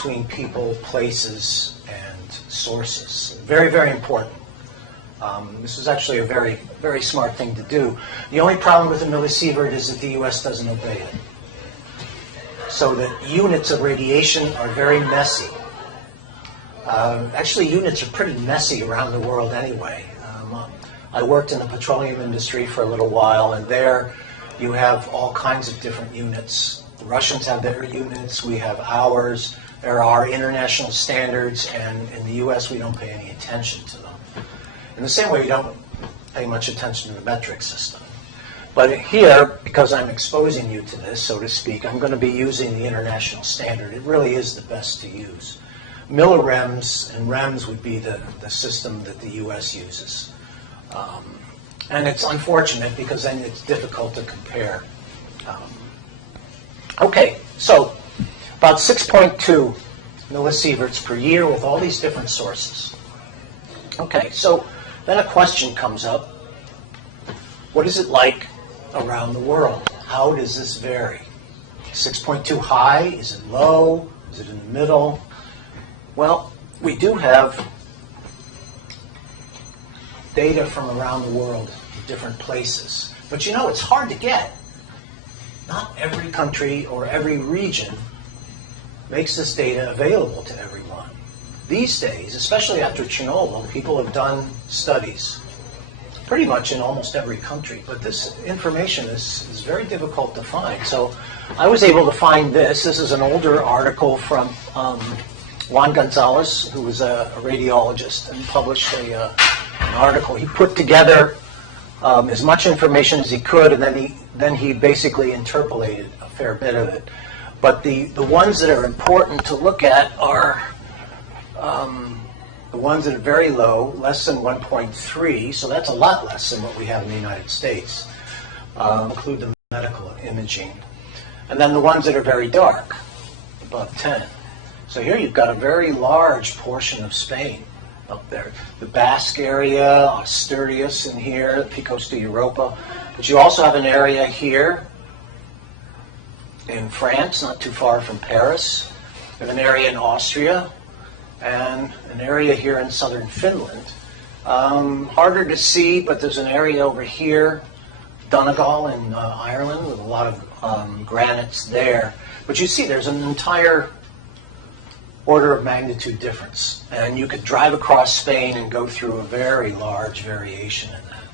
between people, places, and sources. Very, very important. This is actually a very, very smart thing to do. The only problem with the millisievert is that the U.S. doesn't obey it. So the units of radiation are very messy. Actually, units are pretty messy around the world anyway. I worked in the petroleum industry for a little while, and there you have all kinds of different units. The Russians have their units, we have ours. There are international standards, and in the U.S. we don't pay any attention to them. In the same way, you don't pay much attention to the metric system. But here, because I'm exposing you to this, so to speak, I'm going to be using the international standard. It really is the best to use. Millirems and rems would be the system that the U.S. uses. And it's unfortunate because then it's difficult to compare. Okay, so about 6.2 millisieverts per year with all these different sources. Okay, so then a question comes up. What is it like around the world? How does this vary? 6.2 high? Is it low? Is it in the middle? Well, we do have data from around the world in different places. But you know, it's hard to get. Not every country or every region makes this data available to everyone. These days, especially after Chernobyl, people have done studies pretty much in almost every country. But this information is very difficult to find. So I was able to find this. This is an older article from Juan Gonzalez, who was a radiologist, and published an article. He put together as much information as he could, and then he basically interpolated a fair bit of it. But the ones that are important to look at are the ones that are very low, less than 1.3, so that's a lot less than what we have in the United States. Include the medical imaging. And then the ones that are very dark, above 10. So here you've got a very large portion of Spain up there. The Basque area, Asturias in here, Picos de Europa. But you also have an area here in France, not too far from Paris. You have an area in Austria, and an area here in southern Finland. Harder to see, but there's an area over here, Donegal in Ireland, with a lot of granites there. But you see there's an entire order of magnitude difference. And you could drive across Spain and go through a very large variation in that,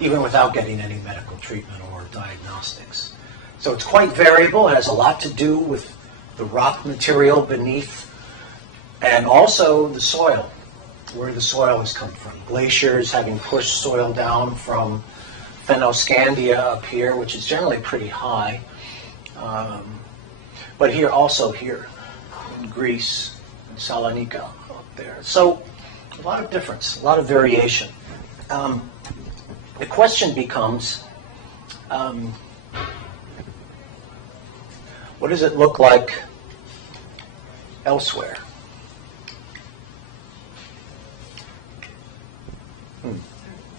even without getting any medical treatment or diagnostics. So it's quite variable. It has a lot to do with the rock material beneath and also the soil, where the soil has come from. Glaciers having pushed soil down from Fennoscandia up here, which is generally pretty high. But here, also here in Greece, in Salonika up there. So a lot of difference, a lot of variation. The question becomes, what does it look like elsewhere?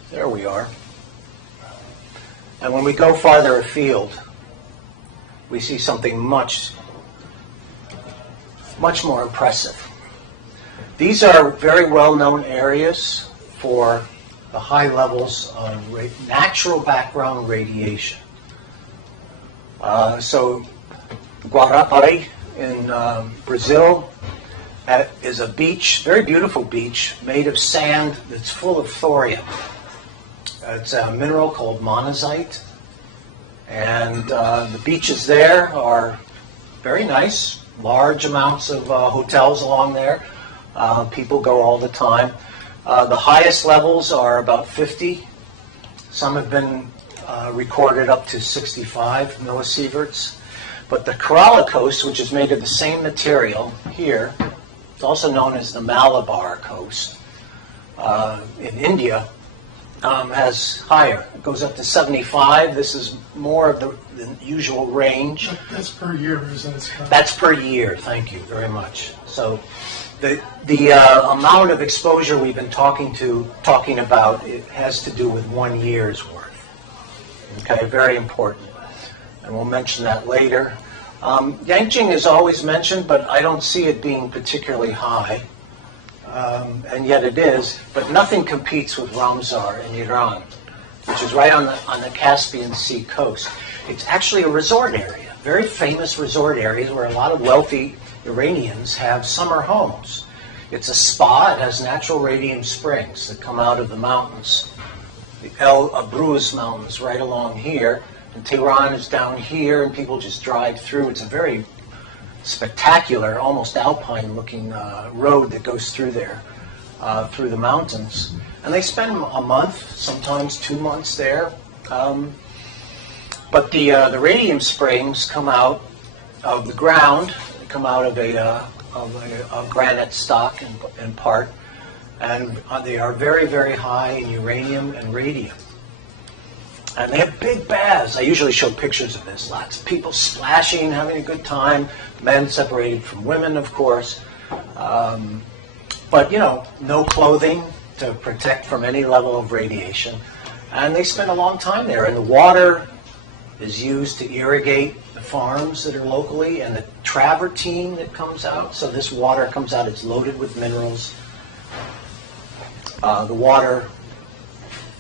There we are. And when we go farther afield, we see something much more impressive. These are very well-known areas for the high levels of natural background radiation. So Guarapari in Brazil is a beach, very beautiful beach, made of sand that's full of thorium. It's a mineral called monazite. And the beaches there are very nice, large amounts of hotels along there. People go all the time. The highest levels are about 50. Some have been recorded up to 65 millisieverts. But the Kerala coast, which is made of the same material here, it's also known as the Malabar coast in India, has higher. It goes up to 75. This is more of the usual range. That's per year, isn't it? That's per year. Thank you very much. So the amount of exposure we've been talking about, it has to do with 1 year's worth. Okay, very important. And we'll mention that later. Yangtze is always mentioned, but I don't see it being particularly high, and yet it is. But nothing competes with Ramsar in Iran, which is right on the Caspian Sea coast. It's actually a resort area, very famous resort areas where a lot of wealthy Iranians have summer homes. It's a spa. It has natural radium springs that come out of the mountains, the El Abruz Mountains right along here. And Tehran is down here, and people just drive through. It's a very spectacular, almost alpine-looking road that goes through there, through the mountains. And they spend a month, sometimes 2 months there. But the radium springs come out of the ground. They come out of a granite stock in part, and they are very, very high in uranium and radium. And they have big baths. I usually show pictures of this. Lots of people splashing, having a good time. Men separated from women, of course. But, no clothing to protect from any level of radiation. And they spend a long time there. And the water is used to irrigate the farms that are locally, and the travertine that comes out. So this water comes out, it's loaded with minerals. The water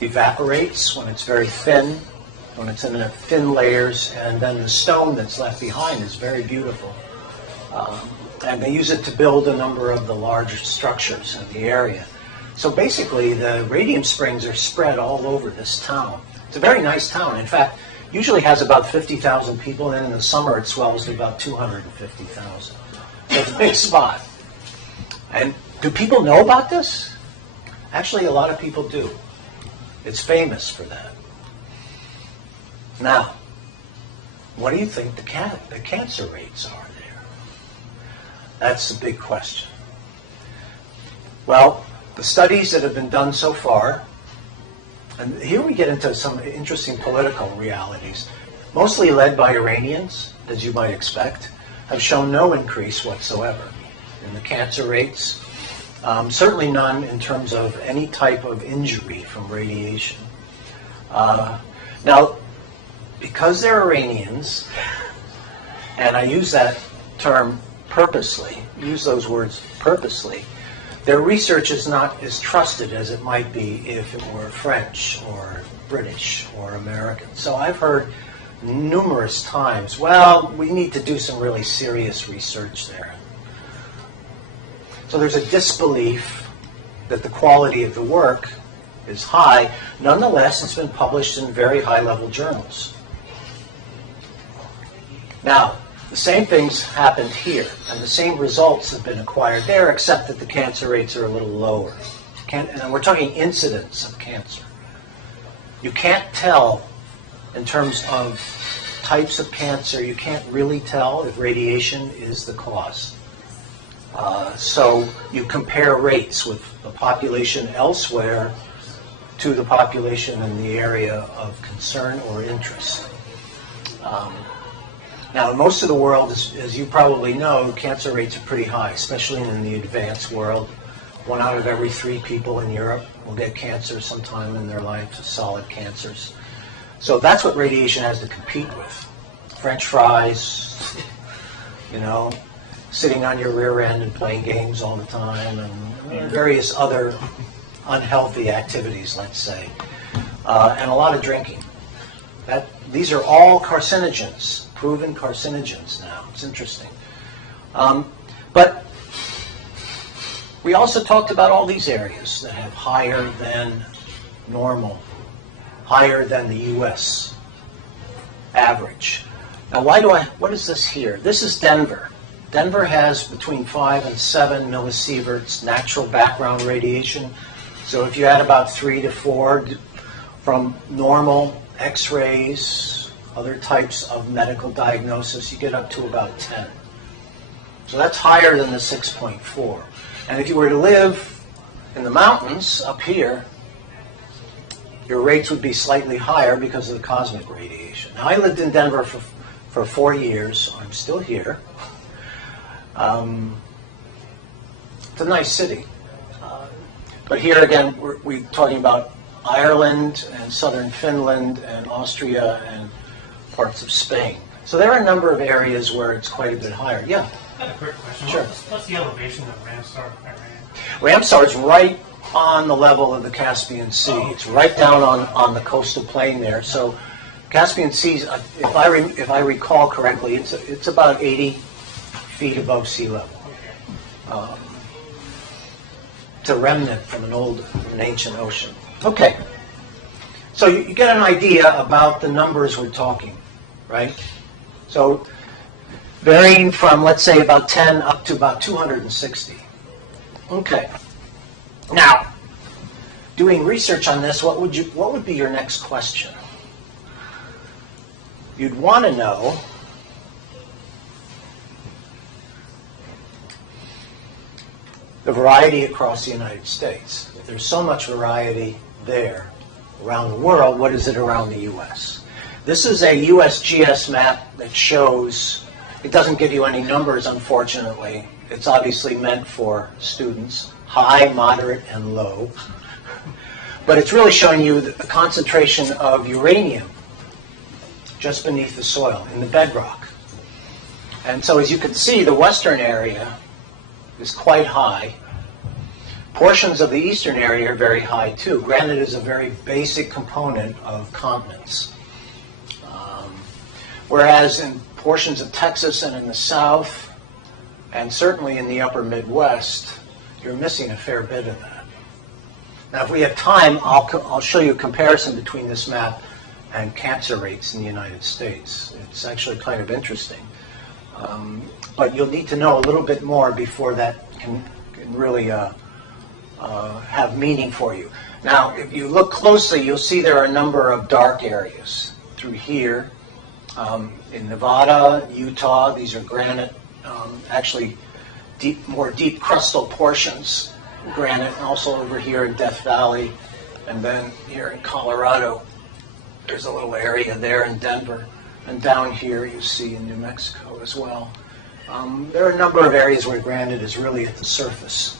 evaporates when it's very thin, when it's in the thin layers, and then the stone that's left behind is very beautiful. And they use it to build a number of the large structures in the area. So basically, the radium springs are spread all over this town. It's a very nice town. In fact, usually has about 50,000 people, and in the summer it swells to about 250,000. So it's a big spot. And do people know about this? Actually, a lot of people do. It's famous for that. Now, what do you think the cancer rates are there? That's the big question. Well, the studies that have been done so far, and here we get into some interesting political realities, mostly led by Iranians, as you might expect, have shown no increase whatsoever in the cancer rates. Certainly none in terms of any type of injury from radiation. Now, because they're Iranians, and I use that term purposely, use those words purposely, their research is not as trusted as it might be if it were French or British or American. So I've heard numerous times, well, we need to do some really serious research there. So there's a disbelief that the quality of the work is high. Nonetheless, it's been published in very high-level journals. Now, the same things happened here, and the same results have been acquired there, except that the cancer rates are a little lower. And we're talking incidence of cancer. You can't tell, in terms of types of cancer, you can't really tell if radiation is the cause. So you compare rates with the population elsewhere to the population in the area of concern or interest. Now, in most of the world, as you probably know, cancer rates are pretty high, especially in the advanced world. 1 out of every 3 people in Europe will get cancer sometime in their life, solid cancers. So that's what radiation has to compete with. French fries, sitting on your rear end and playing games all the time, and various other unhealthy activities, let's say, and a lot of drinking. These are all carcinogens, proven carcinogens now. It's interesting. But we also talked about all these areas that have higher than normal, higher than the U.S. average. Now, what is this here? This is Denver. Denver has between 5 and 7 millisieverts natural background radiation. So if you add about 3 to 4 from normal X-rays, other types of medical diagnosis, you get up to about 10. So that's higher than the 6.4. And if you were to live in the mountains up here, your rates would be slightly higher because of the cosmic radiation. Now, I lived in Denver for 4 years. I'm still here. It's a nice city. But here again, we're talking about Ireland and southern Finland and Austria and parts of Spain. So there are a number of areas where it's quite a bit higher. Yeah? I have a quick question. Sure. What's the elevation of Ramsar, Iran? Ramsar is right on the level of the Caspian Sea. It's right down on the coastal plain there. So Caspian Sea, if I recall correctly, it's about 80 feet above sea level. It's a remnant from an ancient ocean. Okay. So you get an idea about the numbers we're talking, right? So varying from, let's say, about 10 up to about 260. Okay. Now, doing research on this, what would be your next question? You'd want to know the variety across the United States. If there's so much variety there around the world, what is it around the U.S.? This is a USGS map that shows, it doesn't give you any numbers, unfortunately. It's obviously meant for students, high, moderate, and low. But it's really showing you the concentration of uranium just beneath the soil, in the bedrock. And so as you can see, the western area is quite high. Portions of the eastern area are very high too. Granite is a very basic component of continents. Whereas in portions of Texas and in the south, and certainly in the upper Midwest, you're missing a fair bit of that. Now, if we have time, I'll show you a comparison between this map and cancer rates in the United States. It's actually kind of interesting. But you'll need to know a little bit more before that can really have meaning for you. Now, if you look closely, you'll see there are a number of dark areas through here. In Nevada, Utah, these are granite, actually more deep crustal portions, granite, and also over here in Death Valley, and then here in Colorado, there's a little area there in Denver, and down here you see in New Mexico as well. There are a number of areas where granite is really at the surface.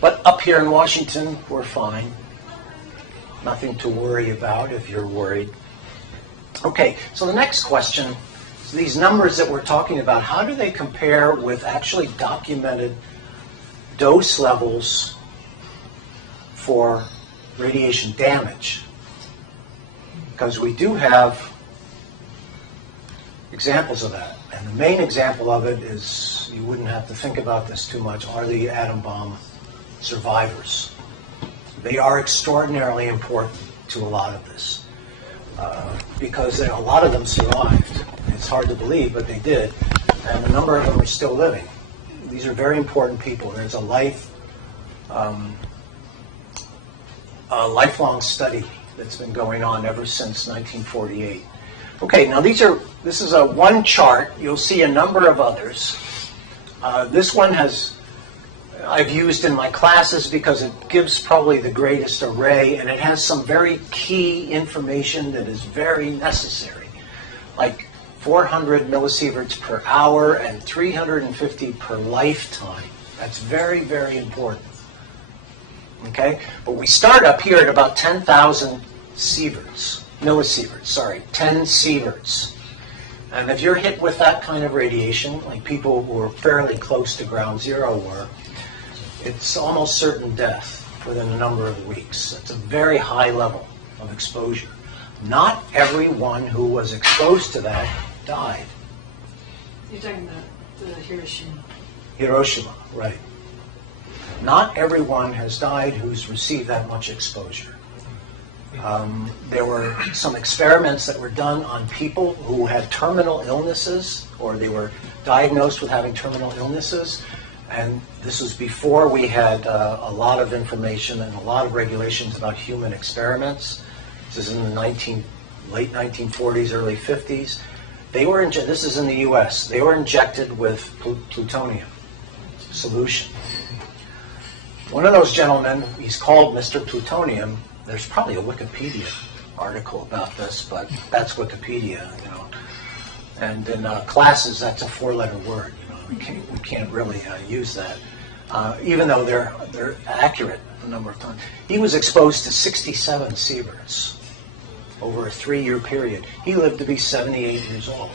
But up here in Washington, we're fine. Nothing to worry about if you're worried. Okay, so the next question, so these numbers that we're talking about, how do they compare with actually documented dose levels for radiation damage? Because we do have examples of that. And the main example of it is, you wouldn't have to think about this too much, are the atom bomb survivors. They are extraordinarily important to a lot of this because a lot of them survived. It's hard to believe, but they did. And a number of them are still living. These are very important people. There's a lifelong study that's been going on ever since 1948. Okay, now this is one chart. You'll see a number of others. This one I've used in my classes because it gives probably the greatest array, and it has some very key information that is very necessary, like 400 millisieverts per hour and 350 per lifetime. That's very, very important. Okay, but we start up here at about 10,000 millisieverts, 10 sieverts. And if you're hit with that kind of radiation, like people who are fairly close to ground zero were, it's almost certain death within a number of weeks. It's a very high level of exposure. Not everyone who was exposed to that died. You're talking about Hiroshima. Hiroshima, right. Not everyone has died who's received that much exposure. There were some experiments that were done on people who had terminal illnesses, or they were diagnosed with having terminal illnesses, and this was before we had a lot of information and a lot of regulations about human experiments. This is in the late 1940s, early 50s. This is in the U.S. They were injected with plutonium solution. One of those gentlemen, he's called Mr. Plutonium. There's probably a Wikipedia article about this, but that's Wikipedia, you know. And in classes, that's a four-letter word. You know, we can't really use that, even though they're accurate a number of times. He was exposed to 67 sieverts, over a 3-year period. He lived to be 78 years old.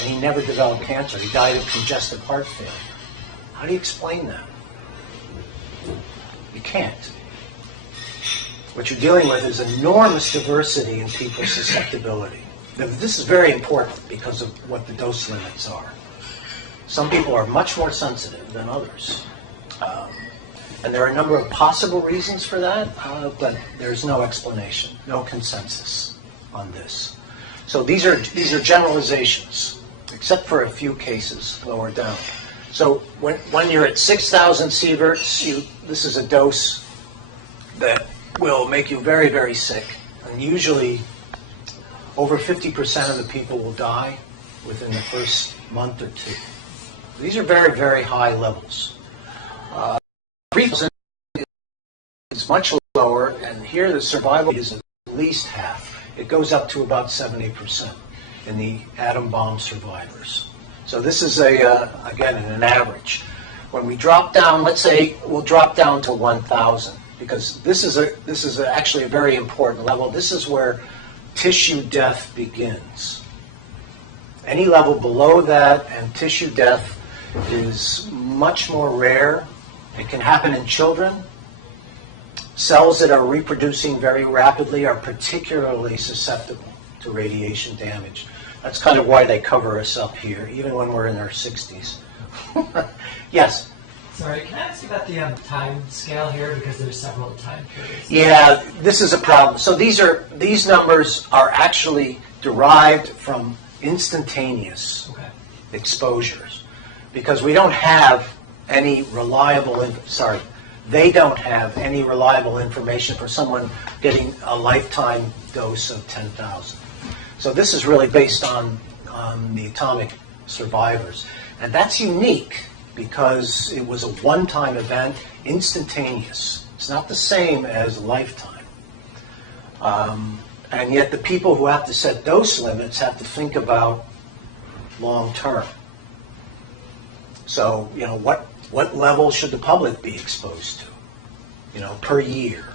And he never developed cancer. He died of congestive heart failure. How do you explain that? You can't. What you're dealing with is enormous diversity in people's susceptibility. Now, this is very important because of what the dose limits are. Some people are much more sensitive than others. And there are a number of possible reasons for that, but there's no explanation, no consensus on this. So these are generalizations, except for a few cases lower down. So when you're at 6,000 sieverts, this is a dose that will make you very, very sick. And usually over 50% of the people will die within the first month or two. These are very, very high levels. 3,000 is much lower, and here the survival is at least half. It goes up to about 70% in the atom bomb survivors. So this is again an average. When we drop down, let's say we'll drop down to 1,000, because this is actually a very important level. This is where tissue death begins. Any level below that, and tissue death is much more rare. It can happen in children. Cells that are reproducing very rapidly are particularly susceptible to radiation damage. That's kind of why they cover us up here, even when we're in our 60s. Yes? Sorry, can I ask you about the time scale here, because there's several time periods? Yeah, this is a problem. So these numbers are actually derived from instantaneous exposures, because we don't have any reliable, they don't have any reliable information for someone getting a lifetime dose of 10,000. So this is really based on the atomic survivors. And that's unique because it was a one-time event, instantaneous. It's not the same as lifetime. And yet the people who have to set dose limits have to think about long-term. So, what level should the public be exposed to, per year?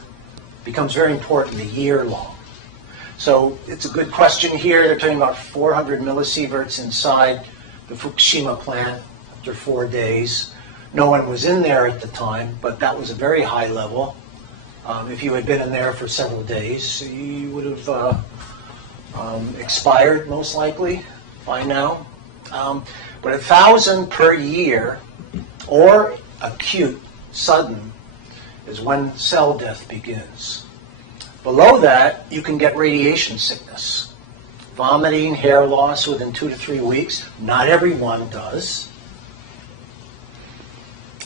Becomes very important, a year long. So it's a good question here. They're talking about 400 millisieverts inside the Fukushima plant after 4 days. No one was in there at the time, but that was a very high level. If you had been in there for several days, you would have expired most likely by now. But 1,000 per year, or acute, sudden, is when cell death begins. Below that, you can get radiation sickness. Vomiting, hair loss within 2 to 3 weeks. Not everyone does.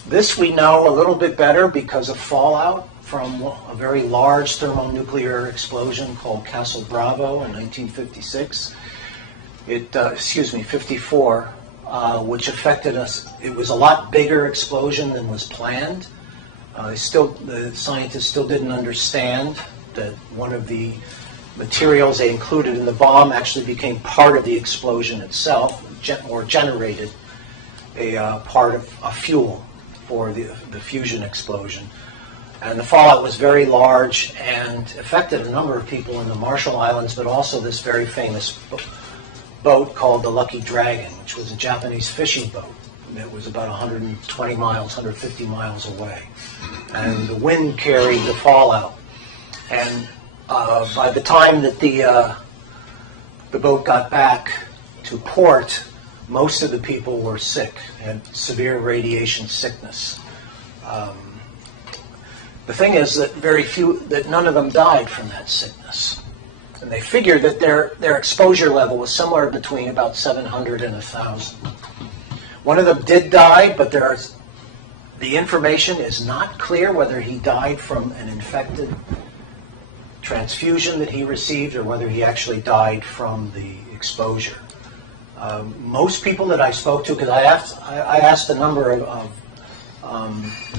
This we know a little bit better because of fallout from a very large thermonuclear explosion called Castle Bravo in 1956. 54, which affected us. It was a lot bigger explosion than was planned. The scientists still didn't understand that one of the materials they included in the bomb actually became part of the explosion itself, or generated a part of a fuel for the fusion explosion. And the fallout was very large and affected a number of people in the Marshall Islands, but also this very famous boat called the Lucky Dragon, which was a Japanese fishing boat. It was about 120 miles, 150 miles away. And the wind carried the fallout. And by the time that the boat got back to port, most of the people were sick, had severe radiation sickness. The thing is that none of them died from that sickness. And they figured that their exposure level was somewhere between about 700 and 1,000. One of them did die, but the information is not clear whether he died from an infected transfusion that he received or whether he actually died from the exposure. Most people that I spoke to, because I asked a number of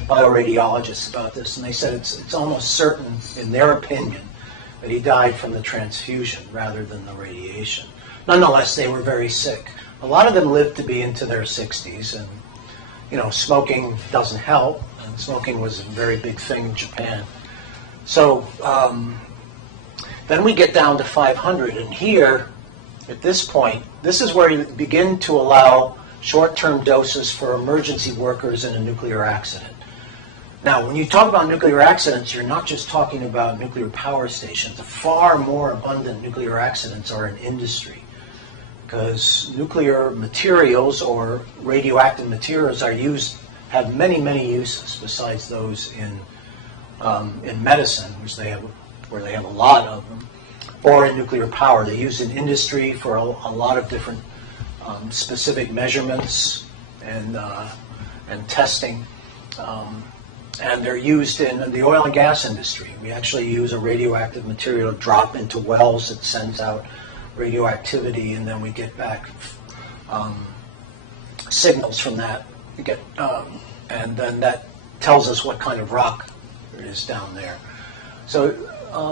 bioradiologists about this, and they said it's almost certain, in their opinion, that he died from the transfusion rather than the radiation. Nonetheless, they were very sick. A lot of them lived to be into their 60s, and smoking doesn't help, and smoking was a very big thing in Japan. So Then we get down to 500, and here, at this point, this is where you begin to allow short-term doses for emergency workers in a nuclear accident. Now, when you talk about nuclear accidents, you're not just talking about nuclear power stations. The far more abundant nuclear accidents are in industry, because nuclear materials or radioactive materials have many, many uses besides those in medicine, where they have a lot of them, or in nuclear power. They're used in industry for a lot of different specific measurements and testing. And they're used in the oil and gas industry. We actually use a radioactive material drop into wells that sends out radioactivity, and then we get back signals from that. And then that tells us what kind of rock there is down there. So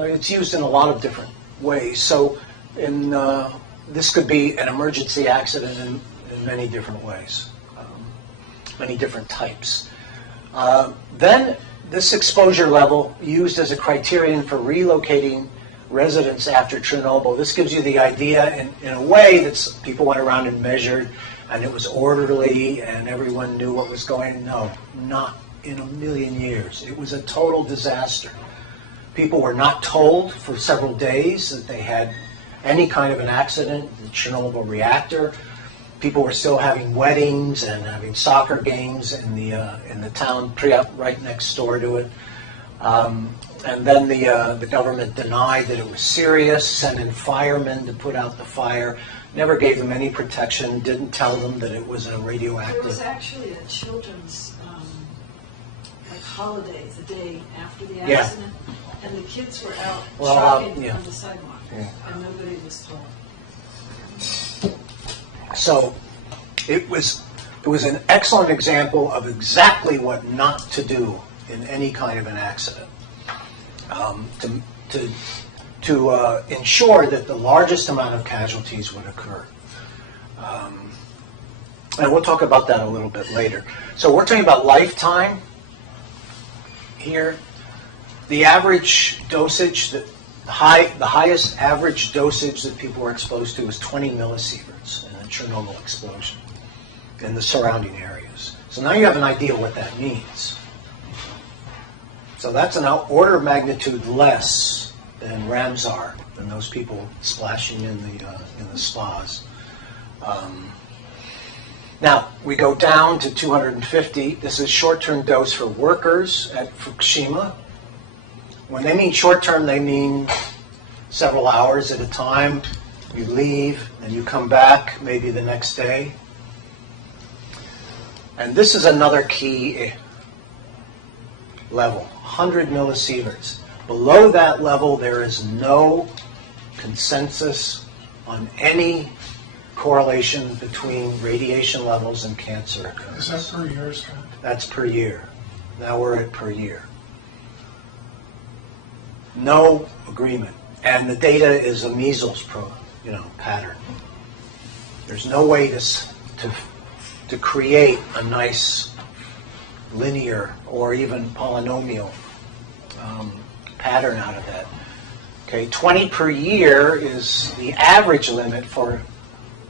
it's used in a lot of different ways. So this could be an emergency accident in many different ways, many different types. Then this exposure level used as a criterion for relocating residents after Chernobyl. This gives you the idea in a way that people went around and measured, and it was orderly and everyone knew what was going on. No, not in a million years. It was a total disaster. People were not told for several days that they had any kind of an accident, the Chernobyl reactor. People were still having weddings and having soccer games in the town right next door to it. And then the government denied that it was serious, sent in firemen to put out the fire, never gave them any protection, didn't tell them that it was a radioactive. There was actually a children's holiday the day after the accident, and the kids were out shopping on the sidewalk, and nobody was told. So it was an excellent example of exactly what not to do in any kind of an accident, to ensure that the largest amount of casualties would occur. And we'll talk about that a little bit later. So we're talking about lifetime here. The average dosage, the highest average dosage that people were exposed to was 20 millisieverts in a Chernobyl explosion in the surrounding areas. So now you have an idea what that means. So that's an order of magnitude less than Ramsar, than those people splashing in the spas. Now, we go down to 250. This is short-term dose for workers at Fukushima. When they mean short-term, they mean several hours at a time. You leave, and you come back maybe the next day. And this is another key level, 100 millisieverts. Below that level, there is no consensus on any correlation between radiation levels and cancer occurrence. Is that per year, Scott? That's per year. Now we're at per year. No agreement. And the data is a measles pattern. There's no way to create a nice linear or even polynomial pattern out of that. Okay, 20 per year is the average limit for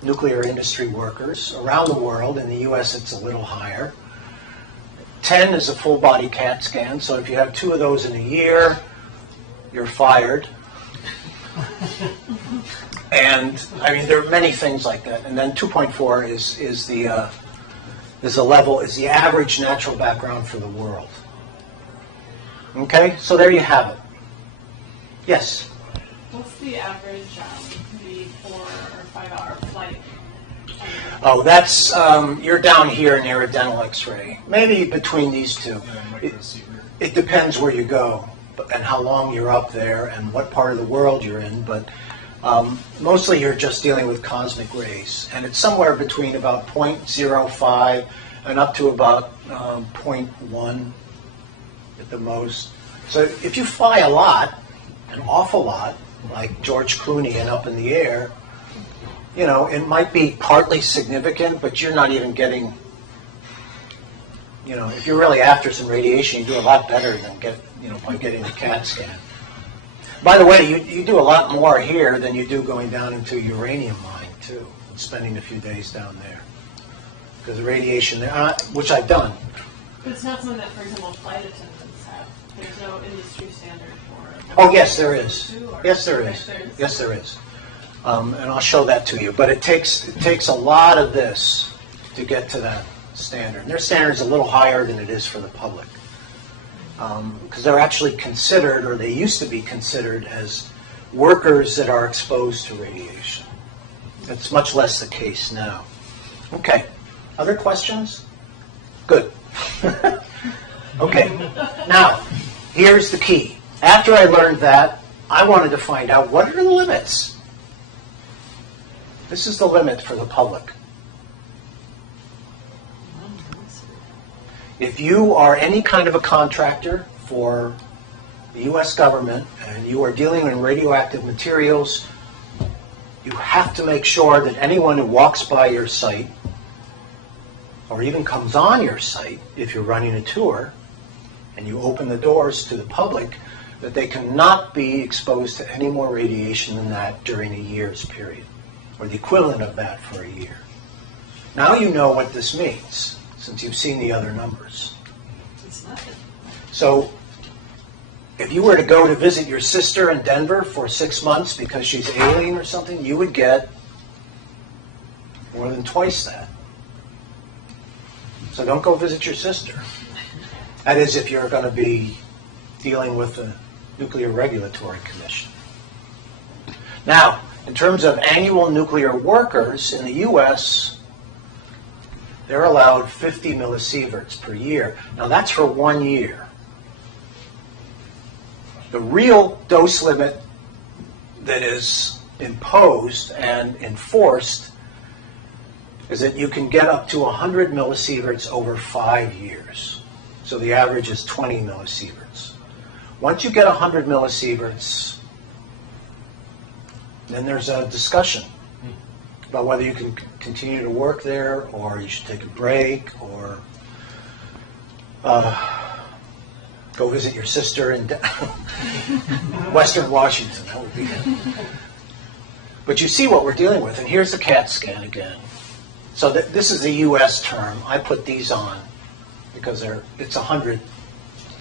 nuclear industry workers around the world. In the U.S., it's a little higher. 10 is a full body CAT scan, so if you have 2 of those in a year, you're fired. And I mean, there are many things like that. And then 2.4 is the average natural background for the world. Okay, so there you have it. Yes. What's the average the 4 or 5 hour flight? Oh, that's you're down here near a dental X-ray. Maybe between these two. It depends where you go and how long you're up there and what part of the world you're in. But mostly you're just dealing with cosmic rays, and it's somewhere between about 0.05 and up to about 0.1 at the most. So if you fly a lot, an awful lot, like George Clooney and Up in the Air, it might be partly significant, but you're not even getting, if you're really after some radiation, you do a lot better than by getting a CAT scan. By the way, you do a lot more here than you do going down into uranium mine, too, and spending a few days down there. Because the radiation there, which I've done. But it's not something that, for example, flight attendants have. There's no industry standard for it. Oh, yes, there is. Or- Yes, there Okay, is. there is. Yes, there is. And I'll show that to you. But it takes a lot of this to get to that standard. And their standard is a little higher than it is for the public. Because they're actually considered, or they used to be considered, as workers that are exposed to radiation. It's much less the case now. Okay. Other questions? Good. Okay. Now, here's the key. After I learned that, I wanted to find out what are the limits. This is the limit for the public. If you are any kind of a contractor for the U.S. government and you are dealing in radioactive materials, you have to make sure that anyone who walks by your site or even comes on your site, if you're running a tour and you open the doors to the public, that they cannot be exposed to any more radiation than that during a year's period, or the equivalent of that for a year. Now you know what this means, since you've seen the other numbers. So, if you were to go to visit your sister in Denver for 6 months because she's ailing or something, you would get more than twice that. So don't go visit your sister. That is if you're going to be dealing with the Nuclear Regulatory Commission. Now, in terms of annual nuclear workers in the U.S., they're allowed 50 millisieverts per year. Now, that's for 1 year. The real dose limit that is imposed and enforced is that you can get up to 100 millisieverts over 5 years. So the average is 20 millisieverts. Once you get 100 millisieverts, then there's a discussion about whether you can continue to work there, or you should take a break, or go visit your sister in Western Washington. That would be it. But you see what we're dealing with, and here's the CAT scan again. So this is the U.S. term. I put these on because it's 100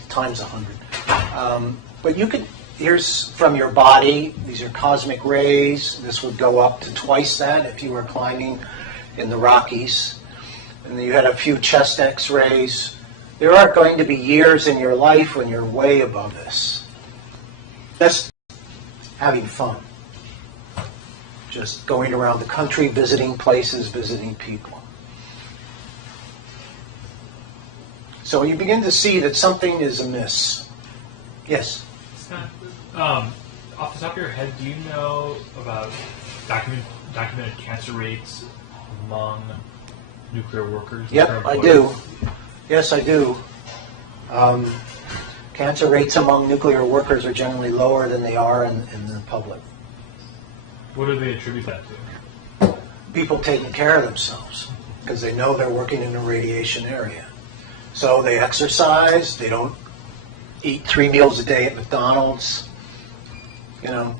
times 100. But you could. Here's from your body. These are cosmic rays. This would go up to twice that if you were climbing in the Rockies. And then you had a few chest X-rays. There are going to be years in your life when you're way above this. That's having fun. Just going around the country, visiting places, visiting people. So you begin to see that something is amiss. Yes? Scott, off the top of your head, do you know about documented cancer rates among nuclear workers? Yep, I do. Yes, I do. Cancer rates among nuclear workers are generally lower than they are in the public. What do they attribute that to? People taking care of themselves because they know they're working in a radiation area. So they exercise, they don't eat 3 meals a day at McDonald's. You know,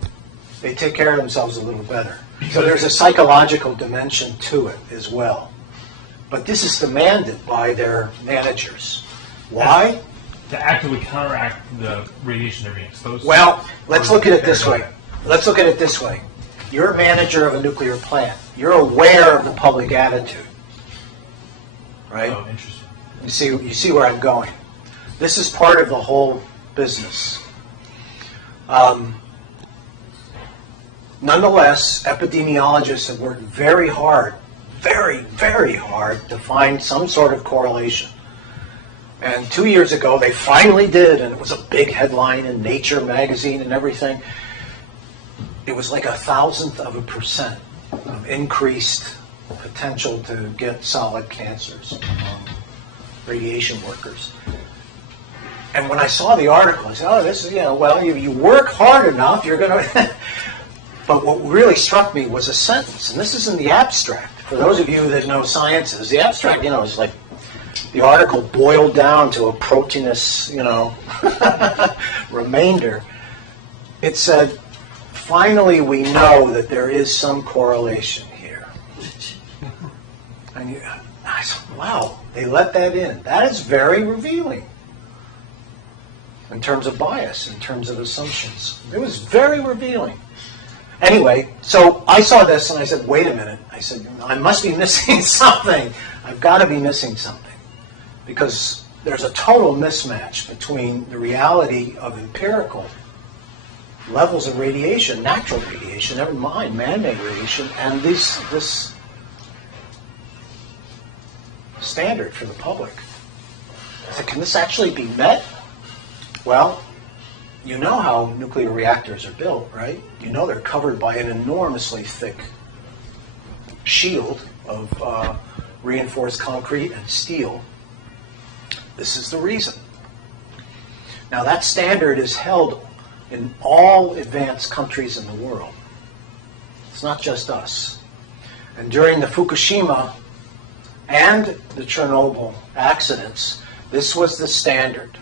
they take care of themselves a little better. So there's a psychological dimension to it as well. But this is demanded by their managers. Why? To actively counteract the radiation they're being exposed to? Well, let's look at it this way. Let's look at it this way. You're a manager of a nuclear plant. You're aware of the public attitude. Right? Oh, interesting. You see where I'm going. This is part of the whole business. Nonetheless, epidemiologists have worked very hard, very, very hard to find some sort of correlation. And 2 years ago, they finally did, and it was a big headline in Nature magazine and everything. It was like 0.001% of increased potential to get solid cancers among radiation workers. And when I saw the article, I said, oh, this is, well, you work hard enough, you're going to... But what really struck me was a sentence, and this is in the abstract. For those of you that know sciences, the abstract, is like the article boiled down to a proteinous, remainder. it said, finally we know that there is some correlation here. And I said, wow, they let that in. That is very revealing in terms of bias, in terms of assumptions. It was very revealing. Anyway, so I saw this and I said, wait a minute. I said, I must be missing something. I've got to be missing something. Because there's a total mismatch between the reality of empirical levels of radiation, natural radiation, never mind man-made radiation, and this standard for the public. I said, can this actually be met? Well, you know how nuclear reactors are built, right? You know they're covered by an enormously thick shield of reinforced concrete and steel. This is the reason. Now that standard is held in all advanced countries in the world. It's not just us. And during the Fukushima and the Chernobyl accidents, this was the standard,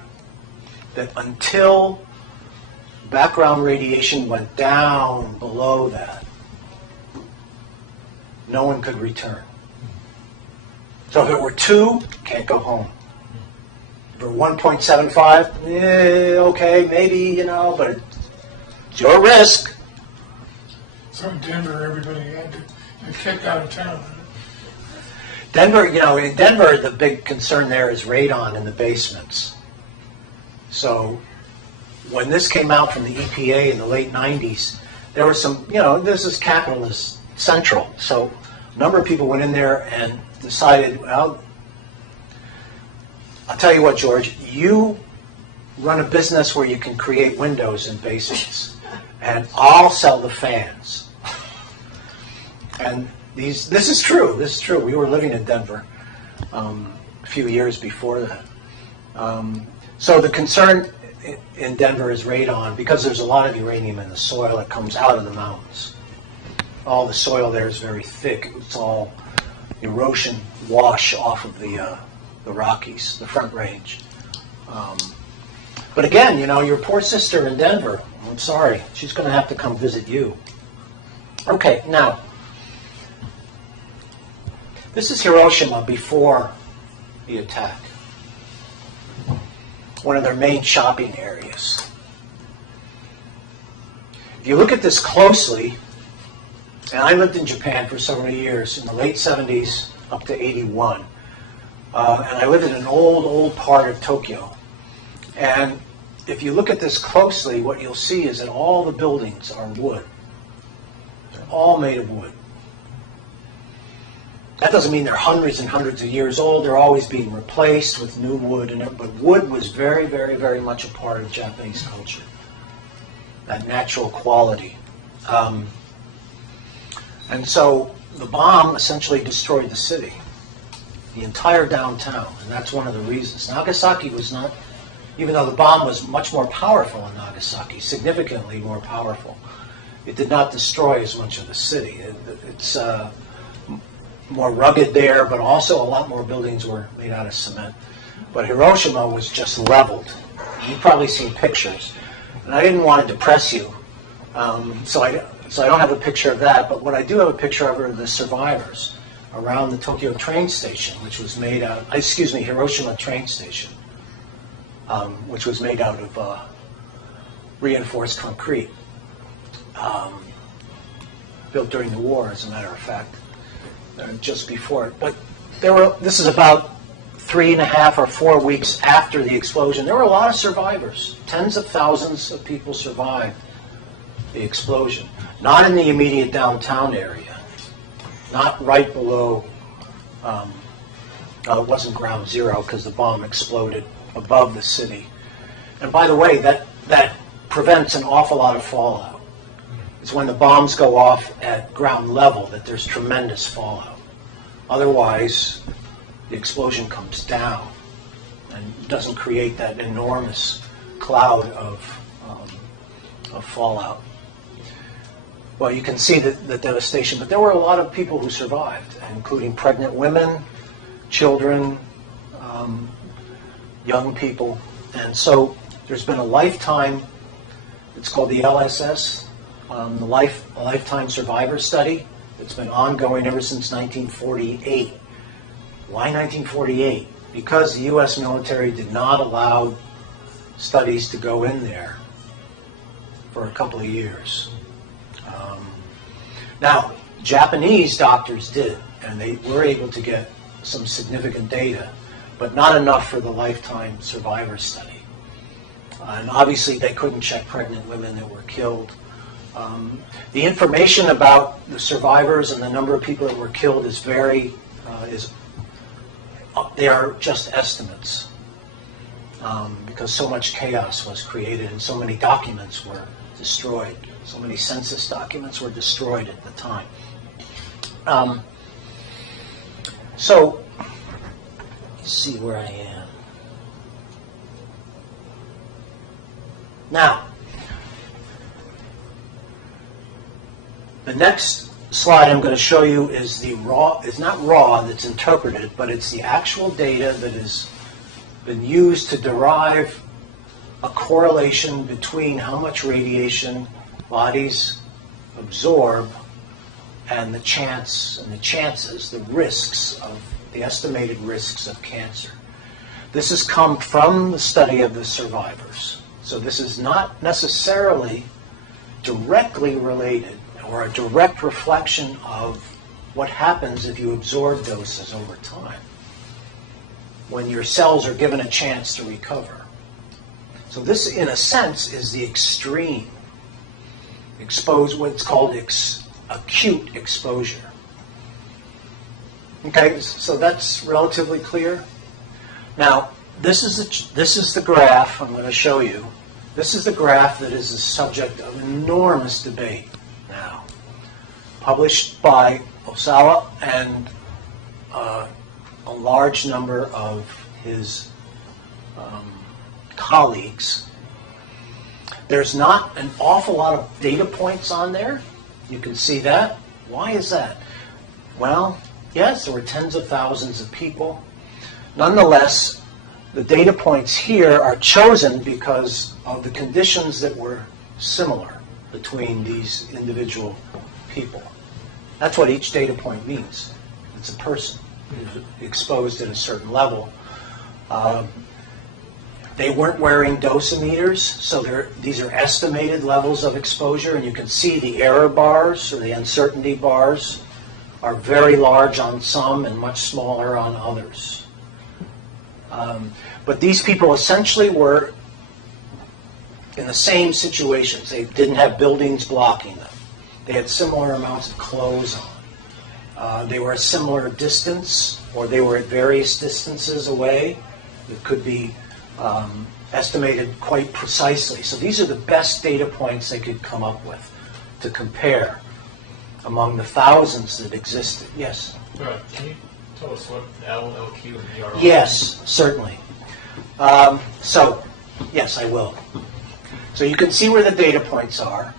that until background radiation went down below that, no one could return. So if it were 2, can't go home. If it were 1.75, okay, maybe, but it's your risk. So in Denver, everybody had to get kicked out of town. Denver, in Denver, the big concern there is radon in the basements. So when this came out from the EPA in the late 90s, there was some, this is capitalist central. So a number of people went in there and decided, well, I'll tell you what, George, you run a business where you can create windows in basements, and I'll sell the fans. And this is true. This is true. We were living in Denver a few years before that. So the concern in Denver is radon, because there's a lot of uranium in the soil that comes out of the mountains. All the soil there is very thick. It's all erosion wash off of the Rockies, the Front Range. But again, your poor sister in Denver, I'm sorry, she's going to have to come visit you. Okay, now, this is Hiroshima before the attack. One of their main shopping areas. If you look at this closely, and I lived in Japan for several years, in the late 70s up to 81, and I lived in an old part of Tokyo. And if you look at this closely, what you'll see is that all the buildings are wood. They're all made of wood. That doesn't mean they're hundreds and hundreds of years old. They're always being replaced with new wood. But wood was very, very, very much a part of Japanese culture. That natural quality. And so the bomb essentially destroyed the city, the entire downtown. And that's one of the reasons. Nagasaki was not, even though the bomb was much more powerful in Nagasaki, significantly more powerful, it did not destroy as much of the city. It's more rugged there, but also a lot more buildings were made out of cement. But Hiroshima was just leveled. You've probably seen pictures. And I didn't want to depress you, so I don't have a picture of that, but what I do have a picture of are the survivors around the Tokyo train station, which was made out, Hiroshima train station, which was made out of reinforced concrete, built during the war, as a matter of fact. Just before it. But this is about 3.5 or 4 weeks after the explosion. There were a lot of survivors. Tens of thousands of people survived the explosion. Not in the immediate downtown area. Not right below, it wasn't ground zero because the bomb exploded above the city. And by the way, that prevents an awful lot of fallout. It's when the bombs go off at ground level that there's tremendous fallout. Otherwise, the explosion comes down and doesn't create that enormous cloud of fallout. Well, you can see the devastation, but there were a lot of people who survived, including pregnant women, children, young people. And so there's been a lifetime It's called the LSS, the Lifetime Survivor Study. It's been ongoing ever since 1948. Why 1948? Because the U.S. military did not allow studies to go in there for a couple of years. Now, Japanese doctors did, and they were able to get some significant data, but not enough for the Lifetime Survivor Study. And obviously, they couldn't check pregnant women that were killed. The information about the survivors and the number of people that were killed is they are just estimates, because so much chaos was created and so many documents were destroyed. So many census documents were destroyed at the time. So, let's see where I am. Now, the next slide I'm going to show you is not raw that's interpreted, but it's the actual data that has been used to derive a correlation between how much radiation bodies absorb and the chances, the risks of the estimated risks of cancer. This has come from the study of the survivors. So this is not necessarily directly related or a direct reflection of what happens if you absorb doses over time, when your cells are given a chance to recover. So this, in a sense, is the extreme what's called acute exposure. Okay, so that's relatively clear. Now, this is the graph I'm going to show you. This is the graph that is the subject of enormous debate now, published by Osawa and a large number of his colleagues. There's not an awful lot of data points on there. You can see that. Why is that? Well, yes, there were tens of thousands of people. Nonetheless, the data points here are chosen because of the conditions that were similar between these individual people. That's what each data point means. It's a person exposed at a certain level. They weren't wearing dosimeters, so these are estimated levels of exposure, and you can see the error bars or the uncertainty bars are very large on some and much smaller on others. But these people essentially were in the same situations. They didn't have buildings blocking them. They had similar amounts of clothes on. They were a similar distance, or they were at various distances away. It could be estimated quite precisely. So these are the best data points they could come up with to compare among the thousands that existed. Yes? Can you tell us what L, LQ, and ER are? Yes, certainly. Yes, I will. So you can see where the data points are.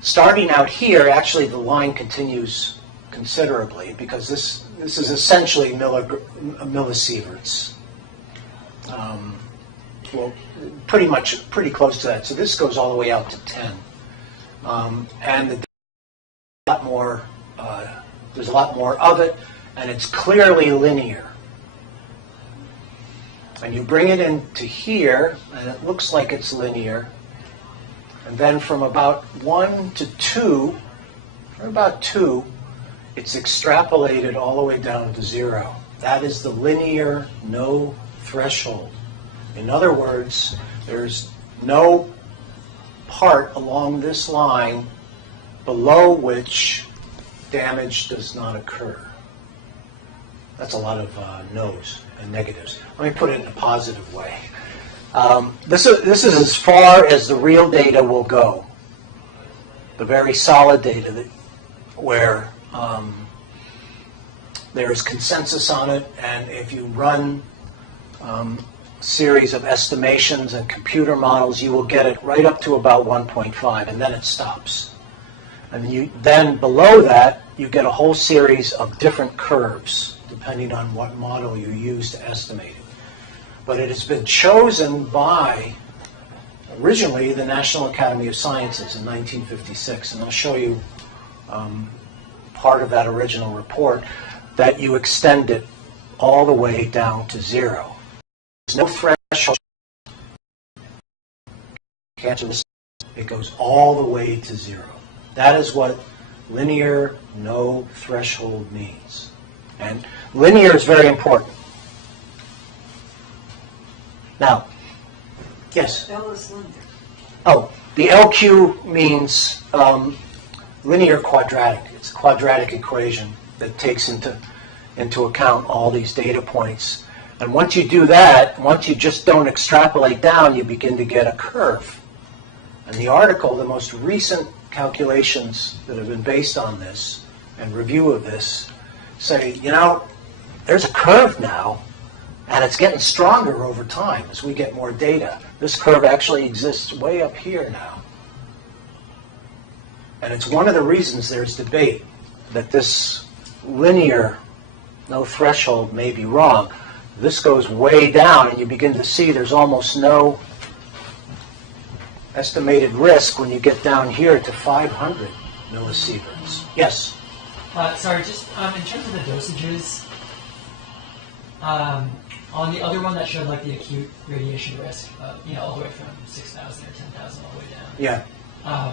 Starting out here, actually the line continues considerably, because this is essentially millisieverts. Well, pretty close to that. So this goes all the way out to 10. And there's a lot more of it, and it's clearly linear. And you bring it into here, and it looks like it's linear. And then from about 1 to 2, or about 2, it's extrapolated all the way down to 0. That is the linear no threshold. In other words, there's no part along this line below which damage does not occur. That's a lot of no's and negatives. Let me put it in a positive way. This is as far as the real data will go. The very solid data where there's consensus on it, and if you run series of estimations and computer models, you will get it right up to about 1.5, and then it stops. And then below that, you get a whole series of different curves, depending on what model you use to estimate it. But it has been chosen by originally the National Academy of Sciences in 1956, and I'll show you part of that original report, that you extend it all the way down to zero. There's no threshold. Cancer, it goes all the way to zero. That is what linear no threshold means. And linear is very important. Now, yes? L is linear. Oh, the LQ means linear quadratic. It's a quadratic equation that takes into account all these data points. And once you do that, once you just don't extrapolate down, you begin to get a curve. And the article, the most recent calculations that have been based on this and review of this say, you know, there's a curve now, and it's getting stronger over time as we get more data. This curve actually exists way up here now. And it's one of the reasons there's debate that this linear no threshold may be wrong. This goes way down, and you begin to see there's almost no estimated risk when you get down here to 500 millisieverts. Yes? Sorry, just in terms of the dosages, on the other one that showed like the acute radiation risk, all the way from 6,000 or 10,000 all the way down. Yeah.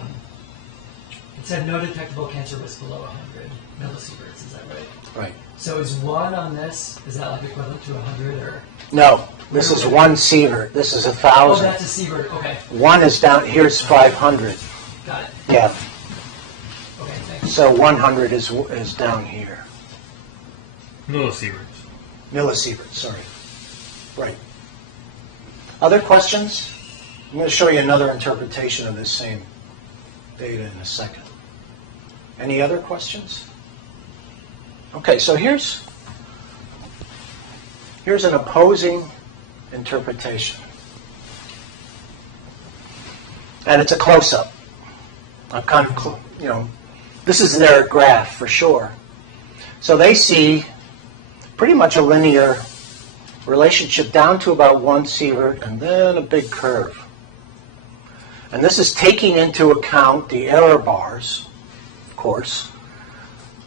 It said no detectable cancer risk below 100 millisieverts. Is that right? Right. So is 1 on this, is that like equivalent to 100 or? No, this is 1 sievert. This is 1,000. Oh, that's a sievert. Okay. 1 is down, here's 500. Got it. Yeah. Okay, thanks. So 100 is down here. Millisieverts. Millisieverts, sorry. Right. Other questions? I'm going to show you another interpretation of this same data in a second. Any other questions? Okay, so here's an opposing interpretation. And it's a close-up. I'm kind of, this is their graph for sure. So they see pretty much a linear relationship down to about 1 sievert and then a big curve. And this is taking into account the error bars, of course,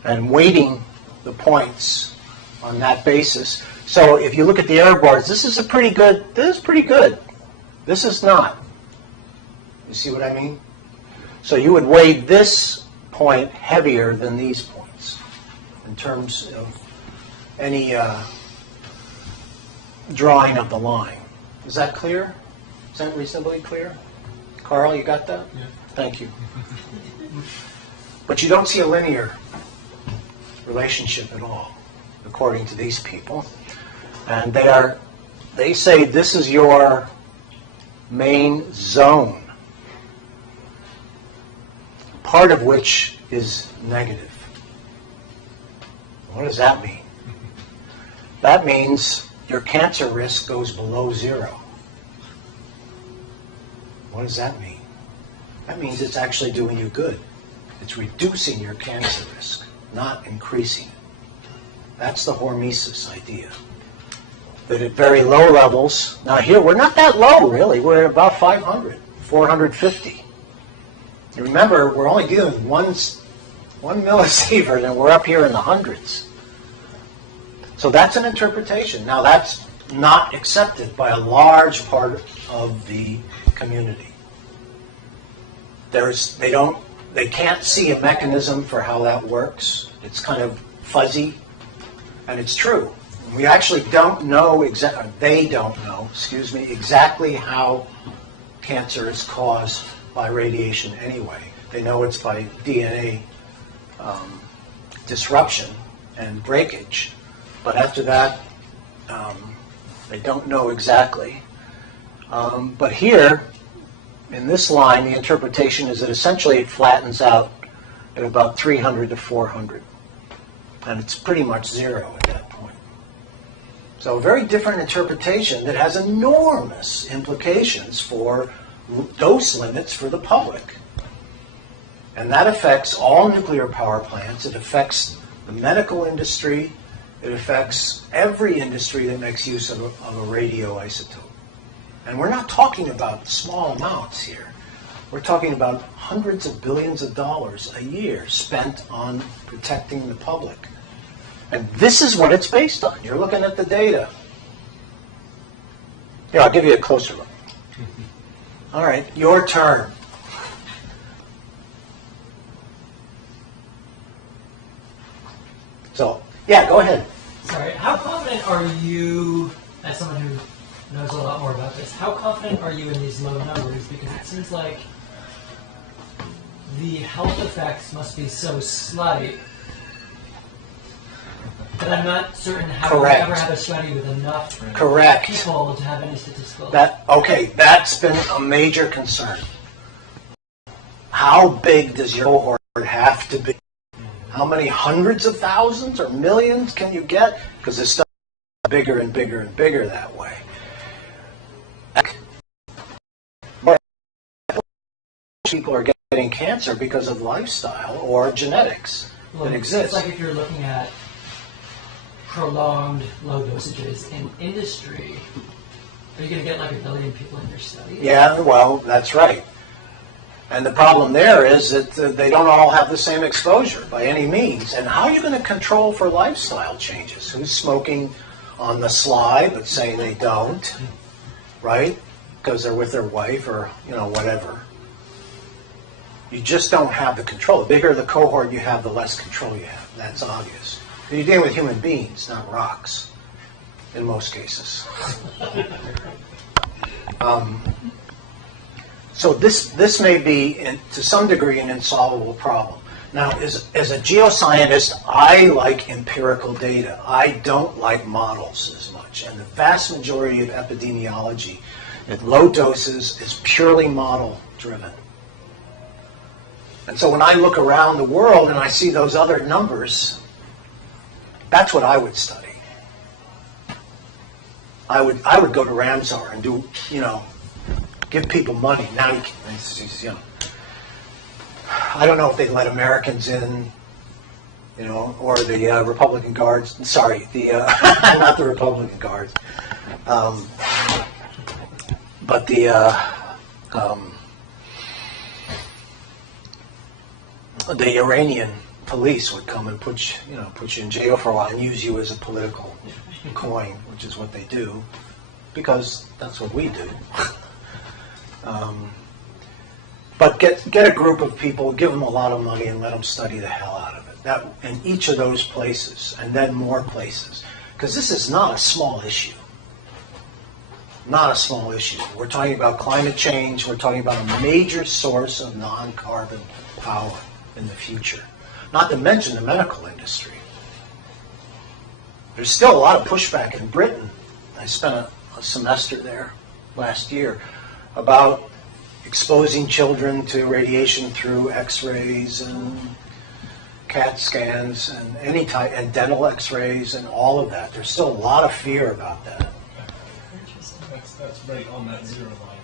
and weighting the points on that basis. So if you look at the error bars, this is pretty good. This is not. You see what I mean? So you would weigh this point heavier than these points in terms of any drawing of the line. Is that clear? Is that reasonably clear? Carl, you got that? Yeah. Thank you. But you don't see a linear relationship at all, according to these people. And they say this is your main zone, part of which is negative. What does that mean? That means your cancer risk goes below 0. What does that mean? That means it's actually doing you good. It's reducing your cancer risk, not increasing it. That's the hormesis idea. That at very low levels, now here we're not that low really, we're at about 500, 450. You remember, we're only dealing with one millisievert and we're up here in the hundreds. So that's an interpretation. Now that's not accepted by a large part of the community. They can't see a mechanism for how that works. It's kind of fuzzy, and it's true. We actually don't know exactly how cancer is caused by radiation anyway. They know it's by DNA disruption and breakage, but after that, they don't know exactly. But here, in this line, the interpretation is that essentially it flattens out at about 300 to 400. And it's pretty much 0 at that point. So a very different interpretation that has enormous implications for dose limits for the public. And that affects all nuclear power plants. It affects the medical industry. It affects every industry that makes use of a radioisotope. And we're not talking about small amounts here. We're talking about hundreds of billions of dollars a year spent on protecting the public. And this is what it's based on. You're looking at the data. Here, I'll give you a closer look. All right, your turn. So, yeah, go ahead. Sorry, how confident are you, as someone who knows a lot more about this, how confident are you in these low numbers? Because it seems like the health effects must be so slight that I'm not certain how we Correct. ever have a study with enough Correct. people to have any statistical. That's been a major concern. How big does your cohort have to be? How many hundreds of thousands or millions can you get? Because this stuff is bigger and bigger and bigger that way. People are getting cancer because of lifestyle or genetics that exist. It's like if you're looking at prolonged low dosages in industry, are you going to get like 1 billion people in your study? Yeah, well, that's right. And the problem there is that they don't all have the same exposure by any means. And how are you going to control for lifestyle changes? Who's smoking on the sly but saying they don't, right? Because they're with their wife or, whatever. You just don't have the control. The bigger the cohort you have, the less control you have. That's obvious. You're dealing with human beings, not rocks, in most cases. So this may be, to some degree, an insolvable problem. Now, as a geoscientist, I like empirical data. I don't like models as much. And the vast majority of epidemiology at low doses is purely model-driven. And so when I look around the world and I see those other numbers, that's what I would study. I would go to Ramsar and do, give people money. Now you can, I don't know if they let Americans in, or the Republican Guards. Sorry, the not the Republican Guards, but the Iranian police would come and put you in jail for a while and use you as a political coin, which is what they do, because that's what we do. But get a group of people, give them a lot of money, and let them study the hell out of it. That in each of those places, and then more places, because this is not a small issue. Not a small issue. We're talking about climate change. We're talking about a major source of non-carbon power in the future. Not to mention the medical industry. There's still a lot of pushback in Britain. I spent a semester there last year about exposing children to radiation through X-rays and CAT scans and any type, and dental X-rays and all of that. There's still a lot of fear about that. That's right on that zero line.